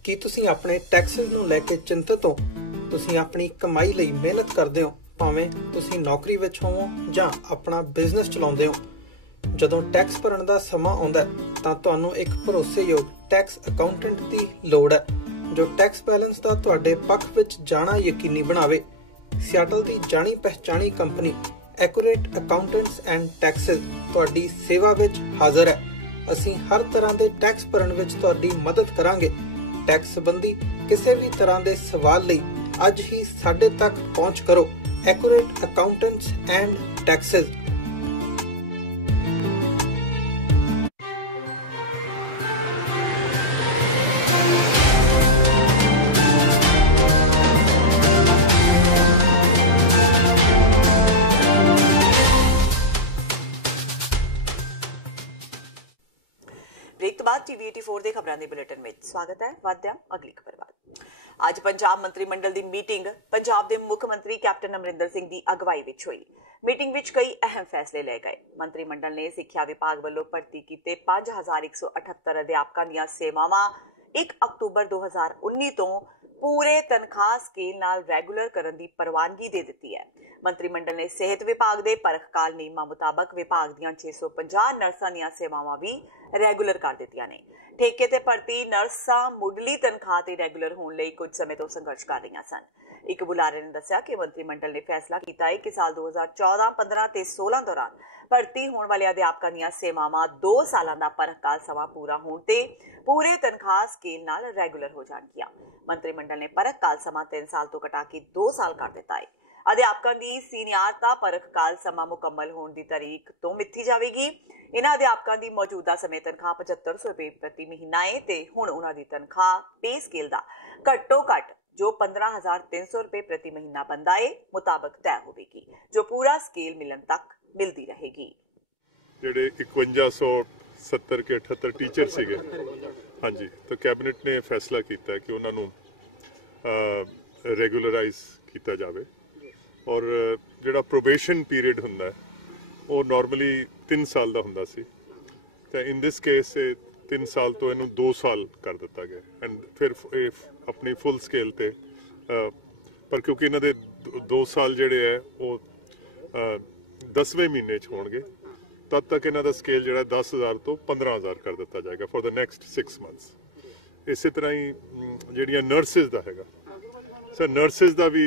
ਕੀ ਤੁਸੀਂ ਆਪਣੇ ਟੈਕਸਿਸ ਨੂੰ ਲੈ ਕੇ ਚਿੰਤਤ ਹੋ? ਤੁਸੀਂ ਆਪਣੀ ਕਮਾਈ ਲਈ ਮਿਹਨਤ ਕਰਦੇ ਹੋ, ਭਾਵੇਂ ਤੁਸੀਂ ਨੌਕਰੀ ਵਿੱਚ ਹੋਵੋ ਜਾਂ ਆਪਣਾ ਬਿਜ਼ਨਸ ਚਲਾਉਂਦੇ ਹੋ। ਜਦੋਂ ਟੈਕਸ ਭਰਨ ਦਾ ਸਮਾਂ ਆਉਂਦਾ ਤਾਂ ਤੁਹਾਨੂੰ ਇੱਕ ਭਰੋਸੇਯੋਗ ਟੈਕਸ ਅਕਾਊਂਟੈਂਟ ਦੀ ਲੋੜ ਹੈ, ਜੋ ਟੈਕਸ ਬੈਲੈਂਸ ਦਾ ਤੁਹਾਡੇ ਪੱਖ ਵਿੱਚ ਜਾਣਾ ਯਕੀਨੀ ਬਣਾਵੇ। ਸਿਆਟਲ ਦੀ ਜਾਣੀ ਪਹਿਚਾਣੀ company accurate accountants and taxes ਤੁਹਾਡੀ ਸੇਵਾ ਵਿੱਚ ਹਾਜ਼ਰ ਹੈ। ਅਸੀਂ ਹਰ ਤਰ੍ਹਾਂ ਦੇ ਟੈਕਸ ਭਰਨ ਵਿੱਚ ਤੁਹਾਡੀ ਮਦਦ ਕਰਾਂਗੇ। ਟੈਕਸ ਸੰਬੰਧੀ ਕਿਸੇ ਵੀ ਤਰ੍ਹਾਂ ਦੇ ਸਵਾਲ ਲਈ ਅੱਜ ਹੀ ਸਾਡੇ ਤੱਕ ਪਹੁੰਚ ਕਰੋ। Accurate accountants and taxes. Break ਤੋਂ ਬਾਅਦ TV 84 ਦੇ ਖਬਰਾਂ ਦੇ ਬੁਲੇਟਿਨ ਵਿੱਚ ਸਵਾਗਤ ਹੈ। ਵਧਦੇ ਹਾਂ ਅਗਲੀ ਖਬਰ ਵੱਲ। ਅੱਜ ਪੰਜਾਬ ਮੰਤਰੀ ਮੰਡਲ ਦੀ ਮੀਟਿੰਗ ਪੰਜਾਬ ਦੇ ਮੁੱਖ ਮੰਤਰੀ ਕੈਪਟਨ ਅਮਰਿੰਦਰ ਸਿੰਘ ਦੀ ਅਗਵਾਈ ਵਿੱਚ ਹੋਈ। ਮੀਟਿੰਗ ਵਿੱਚ ਕਈ ਅਹਿਮ ਫੈਸਲੇ ਲਏ ਗਏ। ਮੰਤਰੀ ਮੰਡਲ ਨੇ ਸਿੱਖਿਆ ਵਿਭਾਗ ਵੱਲੋਂ ਭਰਤੀ ਕੀਤੇ 5178 ਅਧਿਆਪਕਾਂ ਦੀਆਂ ਸੇਵਾਵਾਂ 1 ਅਕਤੂਬਰ 2019 ਤੋਂ ਪੂਰੇ ਤਨਖਾਹ ਸਕੇਲ ਨਾਲ ਰੈਗੂਲਰ ਕਰਨ ਦੀ ਪ੍ਰਵਾਨਗੀ ਦੇ ਦਿੱਤੀ ਹੈ। ਮੰਤਰੀ ਮੰਡਲ ਨੇ ਸਿਹਤ ਵਿਭਾਗ ਦੇ ਪਰਖਕਾਲ ਨਿਯਮਾਂ ਮੁਤਾਬਕ ਵਿਭਾਗ ਦੀਆਂ 650 ਨਰਸਾਂ ਦੀਆਂ ਸੇਵਾਵਾਂ ਵੀ ਰੈਗੂਲਰ ਕਰ ਦਿੱਤੀਆਂ ਨੇ। ਠੇਕੇ ਤੇ ਭਰਤੀ ਨਰਸਾਂ ਮੁੱਢਲੀ ਤਨਖਾਹ ਤੇ ਰੈਗੂਲਰ ਹੋਣ ਲਈ ਕੁਝ ਸਮੇਂ ਤੋਂ ਸੰਘਰਸ਼ ਕਰ ਰਹੀਆਂ ਸਨ। ਇੱਕ ਬੁਲਾਰੇ ਨੇ ਦੱਸਿਆ ਕਿ ਮੰਤਰੀ ਮੰਡਲ ਨੇ ਫੈਸਲਾ ਕੀਤਾ ਹੈ ਕਿ ਸਾਲ 2014, 15 ਤੇ 16 ਦੌਰਾਨ ਭਰਤੀ ਹੋਣ ਵਾਲੇ ਅਧਿਆਪਕਾਂ ਦੀਆਂ ਸੇਵਾਵਾਂ 2 ਸਾਲਾਂ ਦਾ ਪਰਖਕਾਲ ਸਮਾਂ ਪੂਰਾ ਹੋਣ ਤੇ ਪੂਰੇ ਤਨਖਾਹ ਸਕੇਲ ਨਾਲ ਰੈਗੂਲਰ ਹੋ ਜਾਣਗੀਆਂ। ਮੰਤਰੀ ਮੰਡਲ ਨੇ ਪਰਖਕਾਲ ਸਮਾਂ 3 ਸਾਲ ਤੋਂ ਘਟਾ ਕੇ 2 ਸਾਲ ਕਰ ਦਿੱਤਾ ਹੈ। ਅਧਿਆਪਕਾਂ ਦੀ ਸੀਨੀਅਰਤਾ ਪਰਖਕਾਲ ਸਮਾਂ ਮੁਕੰਮਲ ਹੋਣ ਦੀ ਤਾਰੀਖ ਤੋਂ ਮਿੱਥੀ ਜਾਵੇਗੀ। ਇਹਨਾਂ ਅਧਿਆਪਕਾਂ ਦੀ ਮੌਜੂਦਾ ਸਮੇਂ ਤਨਖਾਹ 7500 ਰੁਪਏ ਪ੍ਰਤੀ ਮਹੀਨਾ ਹੈ ਤੇ ਹੁਣ ਉਹਨਾਂ ਦੀ ਤਨਖਾਹ ਪੇ ਸਕੇਲ ਦਾ ਘੱਟੋ ਘੱਟ ਜੋ 15300 ਰੁਪਏ ਪ੍ਰਤੀ ਮਹੀਨਾ ਬਣਦਾ ਹੈ ਮੁਤਾਬਕ ਤੈਅ ਹੋਵੇਗੀ, ਜੋ ਪੂਰਾ ਸਕੇਲ ਮਿਲਣ ਤੱਕ ਮਿਲਦੀ ਰਹੇਗੀ। ਜਿਹੜੇ 5170 ਕੇ 78 ਟੀਚਰ ਸੀਗੇ, ਹਾਂਜੀ, ਤਾਂ ਕੈਬਨਿਟ ਨੇ ਫੈਸਲਾ ਕੀਤਾ ਕਿ ਉਹਨਾਂ ਨੂੰ ਰੈਗੂਲਰਾਈਜ਼ ਕੀਤਾ ਜਾਵੇ। ਔਰ ਜਿਹੜਾ ਪ੍ਰੋਬੇਸ਼ਨ ਪੀਰੀਅਡ ਹੁੰਦਾ ਹੈ ਉਹ ਨਾਰਮਲੀ 3 ਸਾਲ ਦਾ ਹੁੰਦਾ ਸੀ, ਤਾਂ ਇਨ ਦਿਸ ਕੇਸ 3 ਸਾਲ ਤੋਂ ਇਹਨੂੰ 2 ਸਾਲ ਕਰ ਦਿੱਤਾ ਗਿਆ ਐਂਡ ਫਿਰ ਆਪਣੀ ਫੁੱਲ ਸਕੇਲ ਤੇ ਪਰ ਕਿਉਂਕਿ ਇਹਨਾਂ ਦੇ 2 ਸਾਲ ਜਿਹੜੇ ਹੈ ਉਹ 10ਵੇਂ ਮਹੀਨੇ 'ਚ ਹੋਣਗੇ, ਤਦ ਤੱਕ ਇਹਨਾਂ ਦਾ ਸਕੇਲ ਜਿਹੜਾ 10,000 ਤੋਂ 15,000 ਕਰ ਦਿੱਤਾ ਜਾਏਗਾ ਫॉर द ਨੈਕਸਟ 6 ਮੰਥਸ। ਇਸੇ ਤਰ੍ਹਾਂ ਹੀ ਜਿਹੜੀਆਂ ਨਰਸਿਸ ਦਾ ਹੈਗਾ, ਸਰ ਨਰਸਿਸ ਦਾ ਵੀ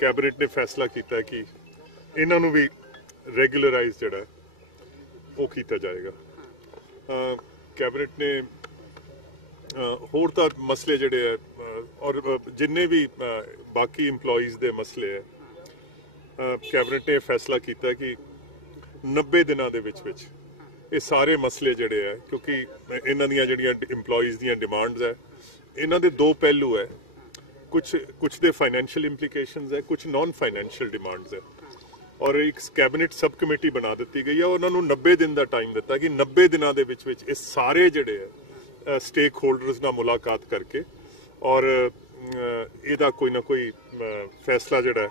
ਕੈਬਨਿਟ ਨੇ ਫੈਸਲਾ ਕੀਤਾ ਕਿ ਇਹਨਾਂ ਨੂੰ ਵੀ ਰੈਗੂਲਰਾਈਜ਼ ਜਿਹੜਾ ਉਹ ਕੀਤਾ ਜਾਏਗਾ। ਕੈਬਨਿਟ ਨੇ ਹੋਰ ਤਾਂ ਮਸਲੇ ਜਿਹੜੇ ਹੈ ਔਰ ਜਿੰਨੇ ਵੀ ਬਾਕੀ ਇੰਪਲੋਈਜ਼ ਦੇ ਮਸਲੇ ਹੈ, ਕੈਬਨਿਟ ਨੇ ਫੈਸਲਾ ਕੀਤਾ ਕਿ 90 ਦਿਨਾਂ ਦੇ ਵਿੱਚ ਇਹ ਸਾਰੇ ਮਸਲੇ ਜਿਹੜੇ ਹੈ, ਕਿਉਂਕਿ ਇਹਨਾਂ ਦੀਆਂ ਜਿਹੜੀਆਂ ਇੰਪਲੋਈਜ਼ ਦੀਆਂ ਡਿਮਾਂਡਸ ਹੈ, ਇਹਨਾਂ ਦੇ 2 ਪਹਿਲੂ ਹੈ, ਕੁਝ ਦੇ ਫਾਈਨੈਂਸ਼ੀਅਲ ਇੰਪਲੀਕੇਸ਼ਨਸ ਹੈ, ਕੁਝ ਨਾਨ ਫਾਈਨੈਂਸ਼ੀਅਲ ਡਿਮਾਂਡਸ ਹੈ। ਔਰ ਇੱਕ ਕੈਬਨਿਟ ਸਬ ਕਮੇਟੀ ਬਣਾ ਦਿੱਤੀ ਗਈ ਹੈ, ਉਹਨਾਂ ਨੂੰ 90 ਦਿਨ ਦਾ ਟਾਈਮ ਦਿੱਤਾ ਕਿ 90 ਦਿਨਾਂ ਦੇ ਵਿੱਚ ਇਹ ਸਾਰੇ ਜਿਹੜੇ ਹੈ ਸਟੇਕ ਹੋਲਡਰਸ ਨਾਲ ਮੁਲਾਕਾਤ ਕਰਕੇ ਔਰ ਇਹਦਾ ਕੋਈ ਨਾ ਕੋਈ ਫੈਸਲਾ ਜਿਹੜਾ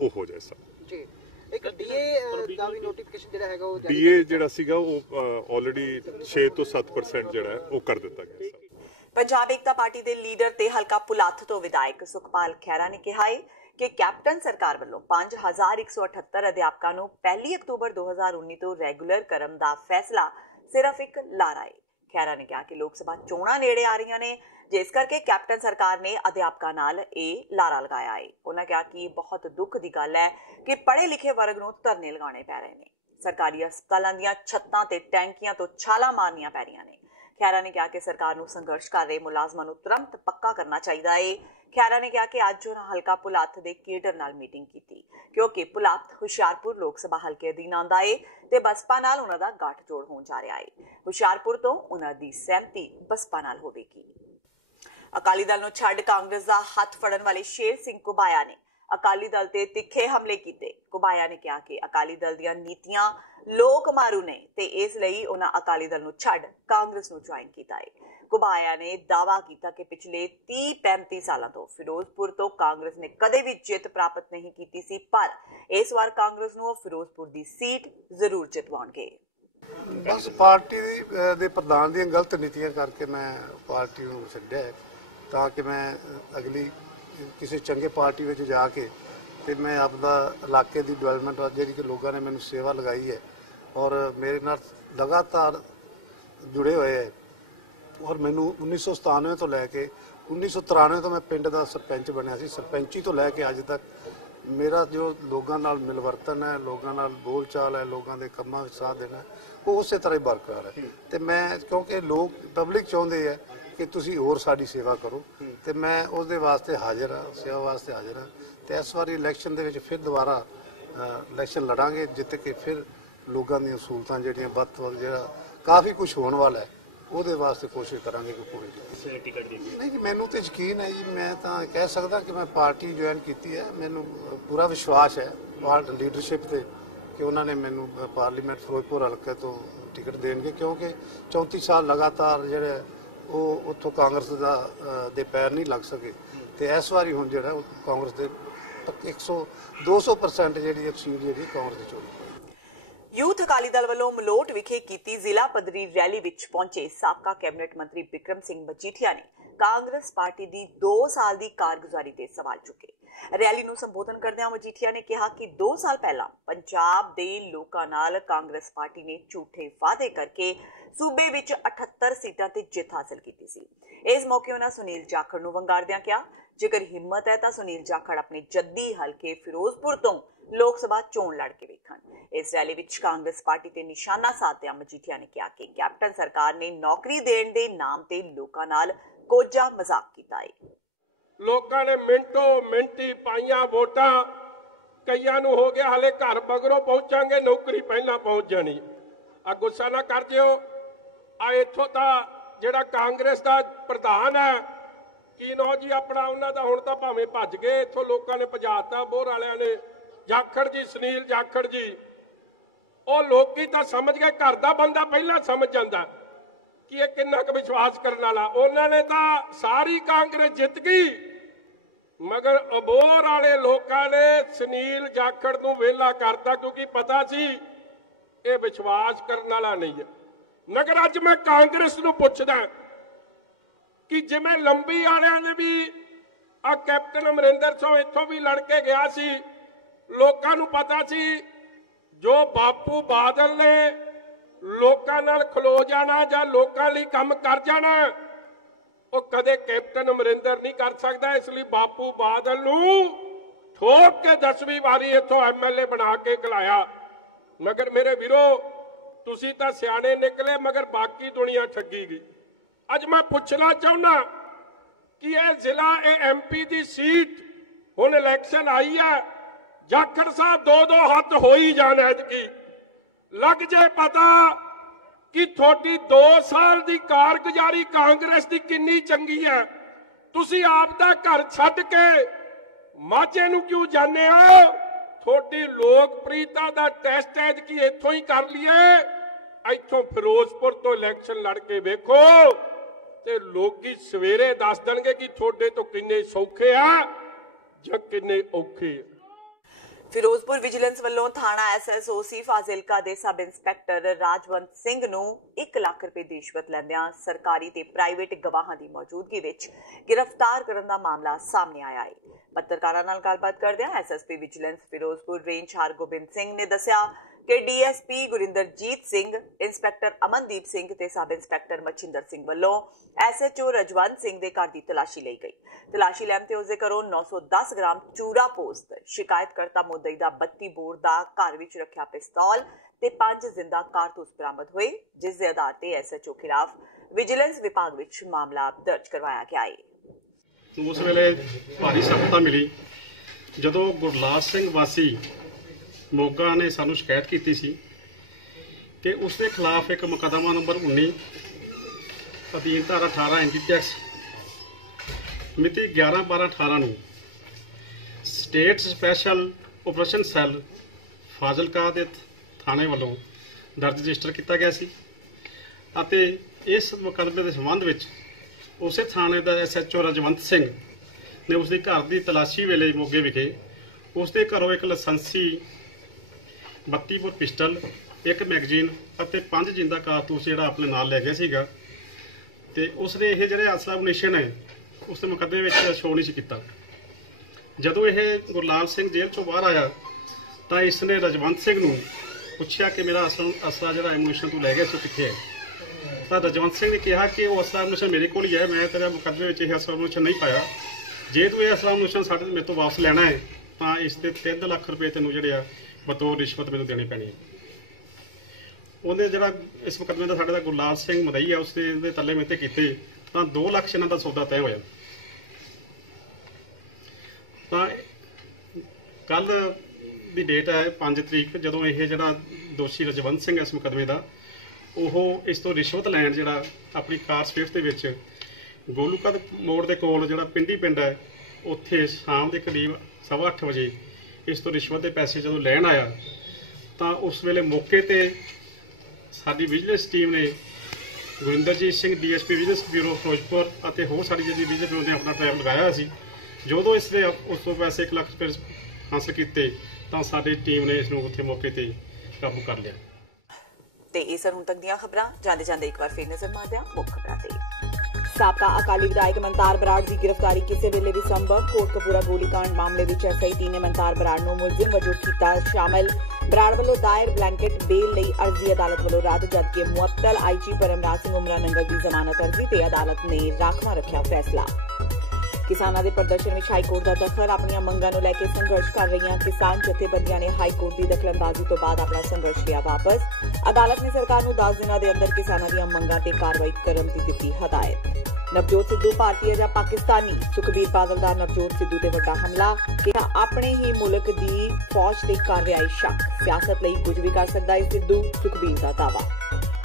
ਉਹ ਹੋ ਜਾਏ। ਸਰ ਜੀ ਇੱਕ ਡੀਏ ਦਾ ਵੀ ਨੋਟੀਫਿਕੇਸ਼ਨ ਜਿਹੜਾ ਹੈਗਾ ਉਹ ਡੀਏ ਜਿਹੜਾ ਸੀਗਾ ਉਹ ਆਲਰੇਡੀ 6 ਤੋਂ 7% ਜਿਹੜਾ ਉਹ ਕਰ ਦਿੱਤਾ ਗਿਆ। ਪੰਜਾਬ ਏਕਤਾ ਪਾਰਟੀ ਦੇ ਲੀਡਰ ਤੇ ਹਲਕਾ ਪੁਲਾਥ ਤੋਂ ਵਿਧਾਇਕ ਸੁਖਪਾਲ ਖਹਿਰਾ ਨੇ ਕਿਹਾ ਹੈ ਕਿ ਕੈਪਟਨ ਸਰਕਾਰ ਵੱਲੋਂ 5178 ਅਧਿਆਪਕਾਂ ਨੂੰ 1 ਅਕਤੂਬਰ 2019 ਤੋਂ ਰੈਗੂਲਰ ਕਰਨ ਦਾ ਫੈਸਲਾ ਸਿਰਫ ਇੱਕ ਲਾਰਾ ਹੈ। ਖਹਿਰਾ ਨੇ ਕਿਹਾ ਕਿ ਲੋਕ ਸਭਾ ਚੋਣਾਂ ਨੇੜੇ ਆ ਰਹੀਆਂ ਨੇ, ਜਿਸ ਕਰਕੇ ਕੈਪਟਨ ਸਰਕਾਰ ਨੇ ਅਧਿਆਪਕਾਂ ਨਾਲ ਇਹ ਲਾਰਾ ਲਗਾਇਆ ਹੈ। ਉਹਨਾਂ ਕਿਹਾ ਕਿ ਬਹੁਤ ਦੁੱਖ ਦੀ ਗੱਲ ਹੈ ਕਿ ਪੜ੍ਹੇ ਲਿਖੇ ਵਰਗ ਨੂੰ ਧਰਨੇ ਲਗਾਉਣੇ ਪੈ ਰਹੇ ਨੇ। ਸਰਕਾਰੀ ਹਸਪਤਾਲਾਂ ਦੀਆਂ ਛੱਤਾਂ ਤੇ ਟੈਂਕੀਆਂ ਤੋਂ ਛਾਲਾਂ ਮਾਰਨੀਆਂ ਪੈ ਰਹੀਆਂ ਨੇ। ਖਹਿਰਾ ਨੇ ਕਿਹਾ ਕਿ ਸਰਕਾਰ ਨੂੰ ਸੰਘਰਸ਼ ਕਰ ਰਹੇ ਮੁਲਾਜ਼ਮਾਂ ਨੂੰ ਤੁਰੰਤ ਪੱਕਾ ਕਰਨਾ ਚਾਹੀਦਾ ਹੈ। ਖਹਿਰਾ ਨੇ ਕਿਹਾ ਕਿ ਅੱਜ ਉਹਨਾਂ ਹਲਕਾ ਪੁਲਾਥ ਦੇ ਕੇਡਰ ਨਾਲ ਮੀਟਿੰਗ ਕੀਤੀ, ਕਿਉਂਕਿ ਪੁਲਾਥ ਹੁਸ਼ਿਆਰਪੁਰ ਲੋਕ ਸਭਾ ਹਲਕੇ ਅਧੀਨ ਆਉਂਦਾ ਹੈ ਤੇ ਬਸਪਾ ਨਾਲ ਉਹਨਾਂ ਦਾ ਗੱਠਜੋੜ ਹੋਣ ਜਾ ਰਿਹਾ ਹੈ। ਹੁਸ਼ਿਆਰਪੁਰ ਤੋਂ ਉਹਨਾਂ ਦੀ ਸਹਿਮਤੀ ਬਸਪਾ ਨਾਲ ਹੋਵੇਗੀ। ਅਕਾਲੀ ਦਲ ਨੂੰ ਛੱਡ ਕਾਂਗਰਸ ਦਾ ਹੱਥ ਫੜਨ ਵਾਲੇ ਸ਼ੇਰ ਸਿੰਘ ਘੁਬਾਇਆ ਨੇ ਅਕਾਲੀ ਦਲ ਤੇ ਤਿੱਖੇ ਹਮਲੇ ਕੀਤੇ। ਘੁਬਾਇਆ ਨੇ ਕਿਹਾ ਕਿ ਅਕਾਲੀ ਦਲ ਦੀਆਂ ਨੀਤੀਆਂ ਲੋਕ ਮਾਰੂ ਨੇ ਤੇ ਇਸ ਲਈ ਉਹਨਾਂ ਅਕਾਲੀ ਦਲ ਨੂੰ ਛੱਡ ਕਾਂਗਰਸ ਨੂੰ ਜੁਆਇਨ ਕੀਤਾ ਹੈ। ਘੁਬਾਇਆ ਨੇ ਦਾਅਵਾ ਕੀਤਾ ਕਿ ਪਿਛਲੇ 30-35 ਸਾਲਾਂ ਤੋਂ ਫਿਰੋਜ਼ਪੁਰ ਤੋਂ ਕਾਂਗਰਸ ਨੇ ਕਦੇ ਵੀ ਜਿੱਤ ਪ੍ਰਾਪਤ ਨਹੀਂ ਕੀਤੀ ਸੀ, ਪਰ ਇਸ ਵਾਰ ਕਾਂਗਰਸ ਨੂੰ ਉਹ ਫਿਰੋਜ਼ਪੁਰ ਦੀ ਸੀਟ ਜ਼ਰੂਰ ਜਿਤਵਾਉਣਗੇ। ਬਸ ਪਾਰਟੀ ਦੇ ਪ੍ਰਧਾਨ ਦੀਆਂ ਗਲਤ ਨੀਤੀਆਂ ਕਰਕੇ ਮੈਂ ਪਾਰਟੀ ਨੂੰ ਛੱਡਿਆ ਤਾਂ ਕਿ ਮੈਂ ਅਗਲੀ ਕਿਸੇ ਚੰਗੇ ਪਾਰਟੀ ਵਿੱਚ ਜਾ ਕੇ ਤੇ ਮੈਂ ਆਪਦਾ ਇਲਾਕੇ ਦੀ ਡਿਵੈਲਪਮੈਂਟ ਜਿਹੜੀ ਕਿ ਲੋਕਾਂ ਨੇ ਮੈਨੂੰ ਸੇਵਾ ਲਗਾਈ ਹੈ ਔਰ ਮੇਰੇ ਨਾਲ ਲਗਾਤਾਰ ਜੁੜੇ ਹੋਏ ਹੈ ਔਰ ਮੈਨੂੰ 1997 ਤੋਂ ਲੈ ਕੇ 1993 ਤੋਂ ਮੈਂ ਪਿੰਡ ਦਾ ਸਰਪੰਚ ਬਣਿਆ ਸੀ। ਸਰਪੰਚੀ ਤੋਂ ਲੈ ਕੇ ਅੱਜ ਤੱਕ ਮੇਰਾ ਜੋ ਲੋਕਾਂ ਨਾਲ ਮਿਲਵਰਤਨ ਹੈ, ਲੋਕਾਂ ਨਾਲ ਬੋਲਚਾਲ ਹੈ, ਲੋਕਾਂ ਦੇ ਕੰਮਾਂ ਵਿੱਚ ਸਾਥ ਦੇਣਾ, ਉਹ ਉਸੇ ਤਰ੍ਹਾਂ ਹੀ ਬਰਕਰਾਰ ਹੈ। ਤੇ ਮੈਂ ਕਿਉਂਕਿ ਲੋਕ ਪਬਲਿਕ ਚਾਹੁੰਦੇ ਹੈ ਕਿ ਤੁਸੀਂ ਹੋਰ ਸਾਡੀ ਸੇਵਾ ਕਰੋ ਤੇ ਮੈਂ ਉਸ ਦੇ ਵਾਸਤੇ ਹਾਜ਼ਰ ਹਾਂ, ਸੇਵਾ ਵਾਸਤੇ ਹਾਜ਼ਰ ਹਾਂ। ਤੇ ਇਸ ਵਾਰੀ ਇਲੈਕਸ਼ਨ ਦੇ ਵਿੱਚ ਫਿਰ ਦੁਬਾਰਾ ਇਲੈਕਸ਼ਨ ਲੜਾਂਗੇ, ਜਿੱਤ ਕੇ ਫਿਰ ਲੋਕਾਂ ਦੀਆਂ ਸਹੂਲਤਾਂ ਜਿਹੜੀਆਂ ਵੱਧ ਤੋਂ ਵੱਧ ਜਿਹੜਾ ਕਾਫੀ ਕੁਝ ਹੋਣ ਵਾਲਾ ਹੈ ਉਹਦੇ ਵਾਸਤੇ ਕੋਸ਼ਿਸ਼ ਕਰਾਂਗੇ ਕਿ ਪੂਰੀ ਨਹੀਂ ਜੀ। ਮੈਨੂੰ ਤਾਂ ਯਕੀਨ ਹੈ ਜੀ, ਮੈਂ ਤਾਂ ਕਹਿ ਸਕਦਾ ਕਿ ਮੈਂ ਪਾਰਟੀ ਜੁਆਇਨ ਕੀਤੀ ਹੈ। ਮੈਨੂੰ ਪੂਰਾ ਵਿਸ਼ਵਾਸ ਹੈ ਪਾਰਟੀ ਲੀਡਰਸ਼ਿਪ ਤੇ ਕਿ ਉਹਨਾਂ ਨੇ ਮੈਨੂੰ ਪਾਰਲੀਮੈਂਟ ਫਿਰੋਜ਼ਪੁਰ ਹਲਕੇ ਤੋਂ ਟਿਕਟ ਦੇਣਗੇ, ਕਿਉਂਕਿ 34 ਸਾਲ ਲਗਾਤਾਰ ਜਿਹੜੇ ਉਹ ਉੱਥੋਂ ਕਾਂਗਰਸ ਦੇ ਪੈਰ ਨਹੀਂ ਲੱਗ ਸਕੇ ਤੇ ਇਸ ਵਾਰੀ ਹੁਣ ਜਿਹੜਾ ਉਹ ਕਾਂਗਰਸ ਦੇ 200% ਜਿਹੜੀ ਸੀਟ ਜਿਹੜੀ ਕਾਂਗਰਸ ਦੀ ਚੋਰੀ। ਯੂਥ ਅਕਾਲੀ ਦਲ ਵੱਲੋਂ ਮਲੋਟ ਵਿਖੇ ਕੀਤੀ ਜ਼ਿਲ੍ਹਾ ਪੱਧਰੀ ਰੈਲੀ ਵਿੱਚ ਪਹੁੰਚੇ ਸਾਬਕਾ ਕੈਬਨਿਟ ਮੰਤਰੀ ਬਿਕਰਮ ਸਿੰਘ ਮਜੀਠੀਆ ਨੇ ਕਾਂਗਰਸ ਪਾਰਟੀ ਦੀ 2 ਸਾਲ ਦੀ ਕਾਰਗੁਜ਼ਾਰੀ ਤੇ ਸਵਾਲ ਚੁੱਕੇ। ਰੈਲੀ ਨੂੰ ਸੰਬੋਧਨ ਕਰਦਿਆਂ ਮਜੀਠੀਆ ਨੇ ਕਿਹਾ ਕਿ 2 ਸਾਲ ਪਹਿਲਾਂ ਪੰਜਾਬ ਦੇ ਲੋਕਾਂ ਨਾਲ ਕਾਂਗਰਸ ਪਾਰਟੀ ਨੇ ਝੂਠੇ ਵਾਅਦੇ ਕਰਕੇ ਸੂਬੇ ਵਿੱਚ 78 ਸੀਟਾਂ ਤੇ ਜਿੱਤ ਹਾਸਲ ਕੀਤੀ ਸੀ। ਇਸ ਮੌਕੇ ਉਹਨਾਂ ਸੁਨੀਲ ਜਾਖੜ ਨੂੰ ਵੰਗਾਰਦਿਆਂ ਕਿਹਾ, ਜੇਕਰ ਹਿੰਮਤ ਹੈ ਤਾਂ ਸੁਨੀਲ ਜਾਖੜ ਆਪਣੇ ਜੱਦੀ ਹਲਕੇ ਫਿਰੋਜ਼ਪੁਰ ਤੋਂ ਲੋਕ ਸਭਾ ਚੋਣ ਲੜ ਕੇ ਵੇਖਣ। ਇਸ ਰੈਲੀ ਵਿੱਚ ਕਾਂਗਰਸ ਪਾਰਟੀ ਤੇ ਨਿਸ਼ਾਨਾ ਸਾਧਦਿਆਂ ਮਜੀਠੀਆ ਨੇ ਕਿਹਾ ਕਿ ਕੈਪਟਨ ਸਰਕਾਰ ਨੇ ਨੌਕਰੀ ਦੇਣ ਦੇ ਨਾਮ ਤੇ ਲੋਕਾਂ ਨਾਲ ਕੋਝਾ ਮਜ਼ਾਕ ਕੀਤਾ ਹੈ। ਲੋਕਾਂ ਨੇ ਮਿੰਟੋ ਮਿੰਟੀ ਪਾਈਆਂ ਵੋਟਾਂ, ਕਈਆਂ ਨੂੰ ਹੋ ਗਿਆ ਹਲੇ ਘਰ ਮਗਰੋਂ ਪਹੁੰਚਾਂਗੇ, ਨੌਕਰੀ ਪਹਿਲਾਂ ਪਹੁੰਚ ਜਾਣੀ। ਆ ਗੁੱਸਾ ਨਾ ਕਰ ਜਿਓ। ਆ ਇੱਥੋਂ ਦਾ ਜਿਹੜਾ ਕਾਂਗਰਸ ਦਾ ਪ੍ਰਧਾਨ ਹੈ ਕੀ ਨੋ ਜੀ ਆਪਣਾ, ਉਹਨਾਂ ਦਾ ਹੁਣ ਤਾਂ ਭਾਵੇਂ ਭੱਜ ਗਏ, ਇੱਥੋਂ ਲੋਕਾਂ ਨੇ ਭਜਾਤਾ ਬੋਰ ਵਾਲਿਆਂ ਨੇ। ਜਾਖੜ ਜੀ, ਸੁਨੀਲ ਜਾਖੜ ਜੀ, ਉਹ ਲੋਕੀ ਤਾਂ ਸਮਝ ਗਏ, ਘਰ ਦਾ ਬੰਦਾ ਪਹਿਲਾਂ ਸਮਝ ਜਾਂਦਾ ਕਿ ਇਹ ਕਿੰਨਾ ਕੁ ਵਿਸ਼ਵਾਸ ਕਰਨ ਵਾਲਾ। ਉਹਨਾਂ ਨੇ ਤਾਂ ਸਾਰੀ ਕਾਂਗਰਸ ਜਿੱਤ ਗਈ, ਮਗਰ ਅਬੋਹਰ ਵਾਲੇ ਲੋਕਾਂ ਨੇ ਸੁਨੀਲ ਜਾਖੜ ਨੂੰ ਵਿਹਲਾ ਕਰਤਾ, ਕਿਉਂਕਿ ਪਤਾ ਸੀ ਇਹ ਵਿਸ਼ਵਾਸ ਕਰਨ ਵਾਲਾ ਨਹੀਂ ਹੈ। ਮਗਰ ਅੱਜ ਮੈਂ ਕਾਂਗਰਸ ਨੂੰ ਪੁੱਛਦਾ ਕਿ ਜਿਵੇਂ ਲੰਬੀ ਵਾਲਿਆਂ ਨੇ ਵੀ ਆ ਕੈਪਟਨ ਅਮਰਿੰਦਰ ਸਿੰਘ ਇੱਥੋਂ ਵੀ ਲੜ ਕੇ ਗਿਆ ਸੀ, ਲੋਕਾਂ ਨੂੰ ਪਤਾ ਸੀ ਜੋ ਬਾਪੂ ਬਾਦਲ ਨੇ ਲੋਕਾਂ ਨਾਲ ਖਲੋ ਜਾਣਾ ਜਾਂ ਲੋਕਾਂ ਲਈ ਕੰਮ ਕਰ ਜਾਣਾ, ਉਹ ਕਦੇ ਕੈਪਟਨ ਅਮਰਿੰਦਰ ਨਹੀਂ ਕਰ ਸਕਦਾ। ਇਸ ਲਈ ਬਾਪੂ ਬਾਦਲ ਨੂੰ ਠੋਕ ਕੇ 10ਵੀਂ ਵਾਰੀ ਇੱਥੋਂ ਐਮਐਲਏ ਬਣਾ ਕੇ ਖਿਲਾਇਆ। ਮਗਰ ਮੇਰੇ ਵੀਰੋ, ਤੁਸੀਂ ਤਾਂ ਸਿਆਣੇ ਨਿਕਲੇ, ਮਗਰ ਬਾਕੀ ਦੁਨੀਆ ਠੱਗੀ ਗਈ। ਅੱਜ ਮੈਂ ਪੁੱਛਣਾ ਚਾਹੁੰਦਾ ਕਿ ਇਹ ਜ਼ਿਲ੍ਹਾ, ਇਹ ਐਮਪੀ ਦੀ ਸੀਟ, ਹੁਣ ਇਲੈਕਸ਼ਨ ਆਈ ਹੈ, ਜਾਖੜ ਸਾਹਿਬ 2-2 ਹੱਥ ਹੋ ਹੀ ਜਾਣ। ਐਤਕੀ ਲੱਗ ਜੇ ਪਤਾ ਕਿ ਤੁਹਾਡੀ 2 ਸਾਲ ਦੀ ਕਾਰਗੁਜ਼ਾਰੀ ਕਾਂਗਰਸ ਦੀ ਕਿੰਨੀ ਚੰਗੀ ਹੈ। ਤੁਸੀਂ ਆਪ ਦਾ ਘਰ ਛੱਡ ਕੇ ਮਾਝੇ ਨੂੰ ਕਿਉਂ ਜਾਂਦੇ ਹੋ? ਤੁਹਾਡੀ ਲੋਕਪ੍ਰਿਯਤਾ ਦਾ ਟੈਸਟ ਐਤਕੀ ਇੱਥੋਂ ਹੀ ਕਰ ਲਈਏ। ਇੱਥੋਂ ਫਿਰੋਜ਼ਪੁਰ ਤੋਂ ਇਲੈਕਸ਼ਨ ਲੜ ਕੇ ਵੇਖੋ ਤੇ ਲੋਕੀ ਸਵੇਰੇ ਦੱਸ ਦੇਣਗੇ ਕਿ ਤੁਹਾਡੇ ਤੋਂ ਕਿੰਨੇ ਸੌਖੇ ਆ ਜਾਂ ਕਿੰਨੇ ਔਖੇ ਆ। ਫਿਰੋਜ਼ਪੁਰ ਵਿਜੀਲੈਂਸ ਵੱਲੋਂ ਥਾਣਾ SSOC ਫਾਜ਼ਿਲਕਾ ਦੇ ਸਬ ਇੰਸਪੈਕਟਰ ਰਾਜਵੰਤ ਸਿੰਘ ਨੂੰ 1 ਲੱਖ ਰੁਪਏ ਦੀ ਰਿਸ਼ਵਤ ਲੈਂਦਿਆਂ ਸਰਕਾਰੀ ਤੇ ਪ੍ਰਾਈਵੇਟ ਗਵਾਹਾਂ ਦੀ ਮੌਜੂਦਗੀ ਵਿੱਚ ਗ੍ਰਿਫਤਾਰ ਕਰਨ ਦਾ ਮਾਮਲਾ ਸਾਹਮਣੇ ਆਇਆ ਹੈ। ਪੱਤਰਕਾਰਾਂ ਨਾਲ ਗੱਲਬਾਤ ਕਰਦਿਆਂ SSP vigilance Firozpur range Hargobind Singh ਨੇ ਦੱਸਿਆ ਕਿ DSP ਗੁਰਿੰਦਰਜੀਤ ਸਿੰਘ, ਇੰਸਪੈਕਟਰ ਅਮਨਦੀਪ ਸਿੰਘ ਤੇ ਸਬ ਇੰਸਪੈਕਟਰ ਮਛਿੰਦਰ ਸਿੰਘ ਵੱਲੋਂ SHO ਰਜਵੰਤ ਸਿੰਘ ਦੇ ਘਰ ਦੀ ਤਲਾਸ਼ੀ ਲਈ ਗਈ। ਤਲਾਸ਼ੀ ਲੈਣ ਤੇ ਉਸਦੇ ਘਰੋਂ 910 ਗ੍ਰਾਮ ਚੂਰਾ ਪੋਸਟ, ਸ਼ਿਕਾਇਤਕਰਤਾ ਮੁੱਦਈ ਦਾ 32 ਬੋਰ ਦਾ ਘਰ ਵਿੱਚ ਰੱਖਿਆ ਪਿਸਤੌਲ ਤੇ 5 ਜ਼ਿੰਦਾ ਕਾਰਤੂਸ ਬਰਾਮਦ ਹੋਏ, ਜਿਸ ਦੇ ਆਧਾਰ ਤੇ SHO ਖਿਲਾਫ ਵਿਜੀਲੈਂਸ ਵਿਭਾਗ ਵਿੱਚ ਮਾਮਲਾ ਦਰਜ ਕਰਵਾਇਆ ਗਿਆ ਹੈ। ਉਸ ਵੇਲੇ ਭਾਰੀ ਸਫਲਤਾ ਮਿਲੀ ਜਦੋਂ ਗੁਰਲਾਲ ਸਿੰਘ ਵਾਸੀ ਮੋਗਾ ਨੇ ਸਾਨੂੰ ਸ਼ਿਕਾਇਤ ਕੀਤੀ ਸੀ ਕਿ ਉਸ ਦੇ ਖਿਲਾਫ ਇੱਕ ਮੁਕੱਦਮਾ ਨੰਬਰ 19 ਅਧੀਨ ਧਾਰਾ 18 ਐਂਟੀਟੈਕਸ ਮਿਤੀ 11/12/18 ਨੂੰ state special operation cell Fazilka ਦੇ ਥਾਣੇ ਵੱਲੋਂ ਦਰਜ ਰਜਿਸਟਰ ਕੀਤਾ ਗਿਆ ਸੀ ਅਤੇ ਇਸ ਮੁਕੱਦਮੇ ਦੇ ਸੰਬੰਧ ਵਿੱਚ ਉਸੇ ਥਾਣੇ ਦਾ SHO ਰਜਵੰਤ ਸਿੰਘ ਨੇ ਉਸ ਦੇ ਘਰ ਦੀ ਤਲਾਸ਼ੀ ਵੇਲੇ ਮੋਗੇ ਵਿਖੇ ਉਸ ਦੇ ਘਰੋਂ ਇੱਕ ਲਾਇਸੈਂਸੀ 32 ਬੋਰ ਪਿਸਟਲ, 1 ਮੈਗਜ਼ੀਨ ਅਤੇ 5 ਜਿੰਦਾ ਕਾਰਤੂਸ ਜਿਹੜਾ ਆਪਣੇ ਨਾਲ ਲੈ ਗਿਆ ਸੀਗਾ ਤੇ ਉਸ ਨੇ ਇਹ ਜਿਹੜੇ ਅਸਲਾ ਮੁਨੀਸ਼ਨ ਹੈ ਉਸ ਦੇ ਮੁਕੱਦਮੇ ਵਿੱਚ ਸ਼ੋਅ ਨਹੀਂ ਸੀ ਕੀਤਾ। ਜਦੋਂ ਇਹ ਗੁਰਲਾਲ ਸਿੰਘ ਜੇਲ੍ਹ ਚੋਂ ਬਾਹਰ ਆਇਆ ਤਾਂ ਇਸ ਨੇ ਰਜਵੰਤ ਸਿੰਘ ਨੂੰ ਪੁੱਛਿਆ ਕਿ ਮੇਰਾ ਅਸਲਾ ਜਿਹੜਾ ਐਮੂਨੀਸ਼ਨ ਤੂੰ ਲੈ ਗਿਆ ਸੀ ਕਿੱਥੇ ਹੈ? ਤਾਂ ਰਜਵੰਤ ਸਿੰਘ ਨੇ ਕਿਹਾ ਕਿ ਉਹ ਅਸਲਾ ਐਮੂਨੀਸ਼ਨ ਮੇਰੇ ਕੋਲ ਹੀ ਹੈ, ਮੈਂ ਤੇਰੇ ਮੁਕੱਦਮੇ ਵਿੱਚ ਇਹ ਅਸਲਾ ਐਮੂਨੀਸ਼ਨ ਨਹੀਂ ਪਾਇਆ। ਜੇ ਤੂੰ ਇਹ ਅਸਲਾ ਐਮੂਨੀਸ਼ਨ ਸਾਡੇ ਮੇਰੇ ਤੋਂ ਵਾਪਸ ਲੈਣਾ ਹੈ ਤਾਂ ਇਸ ਤੇ 3 ਲੱਖ ਰੁਪਏ ਤੈਨੂੰ ਜਿਹੜੇ ਆ ਬਤੌਰ ਰਿਸ਼ਵਤ ਮੈਨੂੰ ਦੇਣੀ ਪੈਣੀ ਹੈ। ਉਹਨੇ ਜਿਹੜਾ ਇਸ ਮੁਕੱਦਮੇ ਦਾ ਸਾਡੇ ਦਾ ਗੁਰਲਾਲ ਸਿੰਘ ਮਦਈ ਹੈ ਉਸ ਦੇ ਤੱਲੇ ਮੇਤੇ ਕੀਤੇ ਤਾਂ 2 ਲੱਖ ਇਹਨਾਂ ਦਾ ਸੌਦਾ ਤੈਅ ਹੋਇਆ। ਤਾਂ ਕੱਲ ਦੀ ਡੇਟ ਹੈ 5 ਤਰੀਕ, ਜਦੋਂ ਇਹ ਜਿਹੜਾ ਦੋਸ਼ੀ ਰਜਵੰਤ ਸਿੰਘ ਇਸ ਮੁਕੱਦਮੇ ਦਾ, ਉਹ ਇਸ ਤੋਂ ਰਿਸ਼ਵਤ ਲੈਣ ਜਿਹੜਾ ਆਪਣੀ ਕਾਰ ਸਵਿਫਟ ਦੇ ਵਿੱਚ ਗੋਲੂਕਾ ਮੋੜ ਦੇ ਕੋਲ ਜਿਹੜਾ ਪਿੰਡ ਹੈ ਉੱਥੇ ਸ਼ਾਮ ਦੇ ਕਰੀਬ 8:15 ਵਜੇ ਇਸ ਤੋਂ ਰਿਸ਼ਵਤ ਦੇ ਪੈਸੇ ਜਦੋਂ ਲੈਣ ਆਇਆ ਤਾਂ ਉਸ ਵੇਲੇ ਮੌਕੇ ਤੇ ਸਾਡੀ ਵਿਜੀਲੈਂਸ ਟੀਮ ਨੇ Gurinderjit Singh DSP vigilance bureau Firozpur ਅਤੇ ਹੋਰ ਸਾਡੀ ਜਿਹੜੀ ਵਿਜੀਲੈਂਸ ਬਿਊਰੋ ਨੇ ਆਪਣਾ ਟ੍ਰੈਪ ਲਗਾਇਆ ਸੀ ਜਦੋਂ ਇਸ ਦੇ ਉਸ ਤੋਂ ਪੈਸੇ 1 ਲੱਖ ਰੁਪਏ ਹਾਸਲ ਕੀਤੇ ਤਾਂ ਸਾਡੀ ਟੀਮ ਨੇ ਇਸ ਨੂੰ ਉੱਥੇ ਮੌਕੇ ਤੇ ਕਾਬੂ ਕਰ ਲਿਆ। ਤੇ ਇਹ ਸਨ ਹੁਣ ਤੱਕ ਦੀਆਂ ਖਬਰਾਂ। ਜਾਂਦੇ ਜਾਂਦੇ ਇੱਕ ਵਾਰ ਫਿਰ ਨਜ਼ਰ ਮਾਰਦੇ ਹਾਂ ਮੁੱਖ ਖਬਰਾਂ ਤੇ। ਸਾਬਕਾ ਅਕਾਲੀ ਵਿਧਾਇਕ ਮਨਤਾਰ ਬਰਾੜ ਦੀ ਗ੍ਰਿਫਤਾਰੀ ਕਿਸੇ ਵੇਲੇ ਵੀ ਸੰਭਵ। ਕੋਟਕਪੂਰਾ ਗੋਲੀकांड ਮਾਮਲੇ ਵਿੱਚ SIT ਨੇ ਮਨਤਾਰ ਬਰਾੜ ਨੂੰ ਮੁਲਜ਼ਮ ਵਜੋਂ ਕੀਤਾ ਸ਼ਾਮਲ। ਬਰਾੜ ਵੱਲੋਂ ਦਾਇਰ ਬਲੈਂਕਟ ਬੇਲ ਲਈ ਅਰਜ਼ੀ ਅਦਾਲਤ ਵੱਲੋਂ ਰੱਦ, ਜਦਕਿ ਮੁਅੱਤਲ IG ਪਰਮਰਾਜ ਸਿੰਘ ਉਮਰਾ ਨੰਗਲ ਦੀ ਜ਼ਮਾਨਤ ਅਰਜ਼ੀ ਤੇ ਅਦਾਲਤ ਨੇ ਰਾਖਵਾਂ ਰੱਖਿਆ ਫੈਸਲਾ। ਕਿਸਾਨਾਂ ਦੇ ਪ੍ਰਦਰਸ਼ਨ ਵਿੱਚ ਹਾਈਕੋਰਟ ਦਾ ਦਖਲ। ਆਪਣੀਆਂ ਮੰਗਾਂ ਨੂੰ ਲੈ ਕੇ ਸੰਘਰਸ਼ ਕਰ ਰਹੀਆਂ ਕਿਸਾਨ ਜਥੇਬੰਦੀਆਂ ਨੇ ਹਾਈਕੋਰਟ ਦੀ ਦਖਲਅੰਦਾਜ਼ੀ ਤੋਂ ਬਾਅਦ ਆਪਣਾ ਸੰਘਰਸ਼ ਲਿਆ ਵਾਪਸ। ਅਦਾਲਤ ਨੇ ਸਰਕਾਰ ਨੂੰ 10 ਦਿਨਾਂ ਦੇ ਅੰਦਰ ਕਿਸਾਨਾਂ ਦੀਆਂ ਮੰਗਾਂ ਤੇ ਕਾਰਵਾਈ ਕਰਨ ਦੀ ਦਿੱਤੀ ਹਦਾਇਤ। ਨਵਜੋਤ ਸਿੱਧੂ ਭਾਰਤੀ ਹੈ ਜਾਂ ਪਾਕਿਸਤਾਨੀ? ਸੁਖਬੀਰ ਬਾਦਲ ਦਾ ਨਵਜੋਤ ਸਿੱਧੂ ਤੇ ਵੱਡਾ ਹਮਲਾ। ਕਿਹਾ ਆਪਣੇ ਹੀ ਮੁਲਕ ਦੀ ਫੌਜ ਤੇ ਕਰ ਰਿਹਾ ਸ਼ੱਕ, ਸਿਆਸਤ ਲਈ ਕੁਝ ਵੀ ਕਰ ਸਕਦਾ ਹੈ ਸਿੱਧੂ, ਸੁਖਬੀਰ ਦਾ ਦਾਅਵਾ।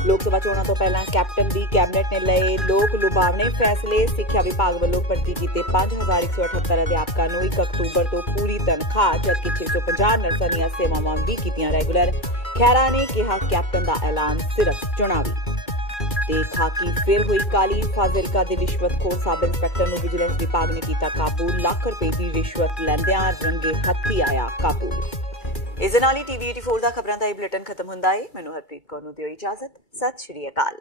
ਲੋਕ ਸਭਾ ਚੋਣਾਂ ਤੋਂ ਪਹਿਲਾਂ ਕੈਪਟਨ ਦੀ ਕੈਬਨਿਟ ਨੇ ਲਏ ਲੋਕ ਲੁਭਾਵਣੇ ਫੈਸਲੇ। ਸਿੱਖਿਆ ਵਿਭਾਗ ਵੱਲੋਂ ਭਰਤੀ ਕੀਤੇ 5178 ਅਧਿਆਪਕਾਂ ਨੂੰ 1 ਅਕਤੂਬਰ ਤੋਂ ਪੂਰੀ ਤਨਖਾਹ, ਜਦਕਿ 650 ਨਰਸਾਂ ਦੀਆਂ ਸੇਵਾਵਾਂ ਵੀ ਕੀਤੀਆਂ ਰੈਗੂਲਰ। ਖਹਿਰਾ ਨੇ ਕਿਹਾ ਕੈਪਟਨ ਦਾ ਐਲਾਨ ਸਿਰਫ ਚੁਣਾਵੀ। ਤੇ ਖਾਕੀ ਫਿਰ ਹੋਈ ਕਾਲੀ। ਫਾਜ਼ਿਲਕਾ ਦੇ ਰਿਸ਼ਵਤਖੋਰ ਸਬ ਇੰਸਪੈਕਟਰ ਨੂੰ ਵਿਜੀਲੈਂਸ ਵਿਭਾਗ ਨੇ ਕੀਤਾ ਕਾਬੂ। ਲੱਖ ਰੁਪਏ ਦੀ ਰਿਸ਼ਵਤ ਲੈਂਦਿਆਂ ਰੰਗੇ ਹੱਥੀ ਆਇਆ ਕਾਬੂ। ਇਸ ਦੇ ਨਾਲ ਹੀ TV 84 ਦਾ ਖਬਰਾਂ ਦਾ ਇਹ ਬੁਲੇਟਿਨ ਖਤਮ ਹੁੰਦਾ ਹੈ। ਮੈਨੂੰ ਹਰਪ੍ਰੀਤ ਕੌਰ ਨੂੰ ਦਿਓ ਇਜਾਜ਼ਤ। ਸਤਿ ਸ਼੍ਰੀ ਅਕਾਲ।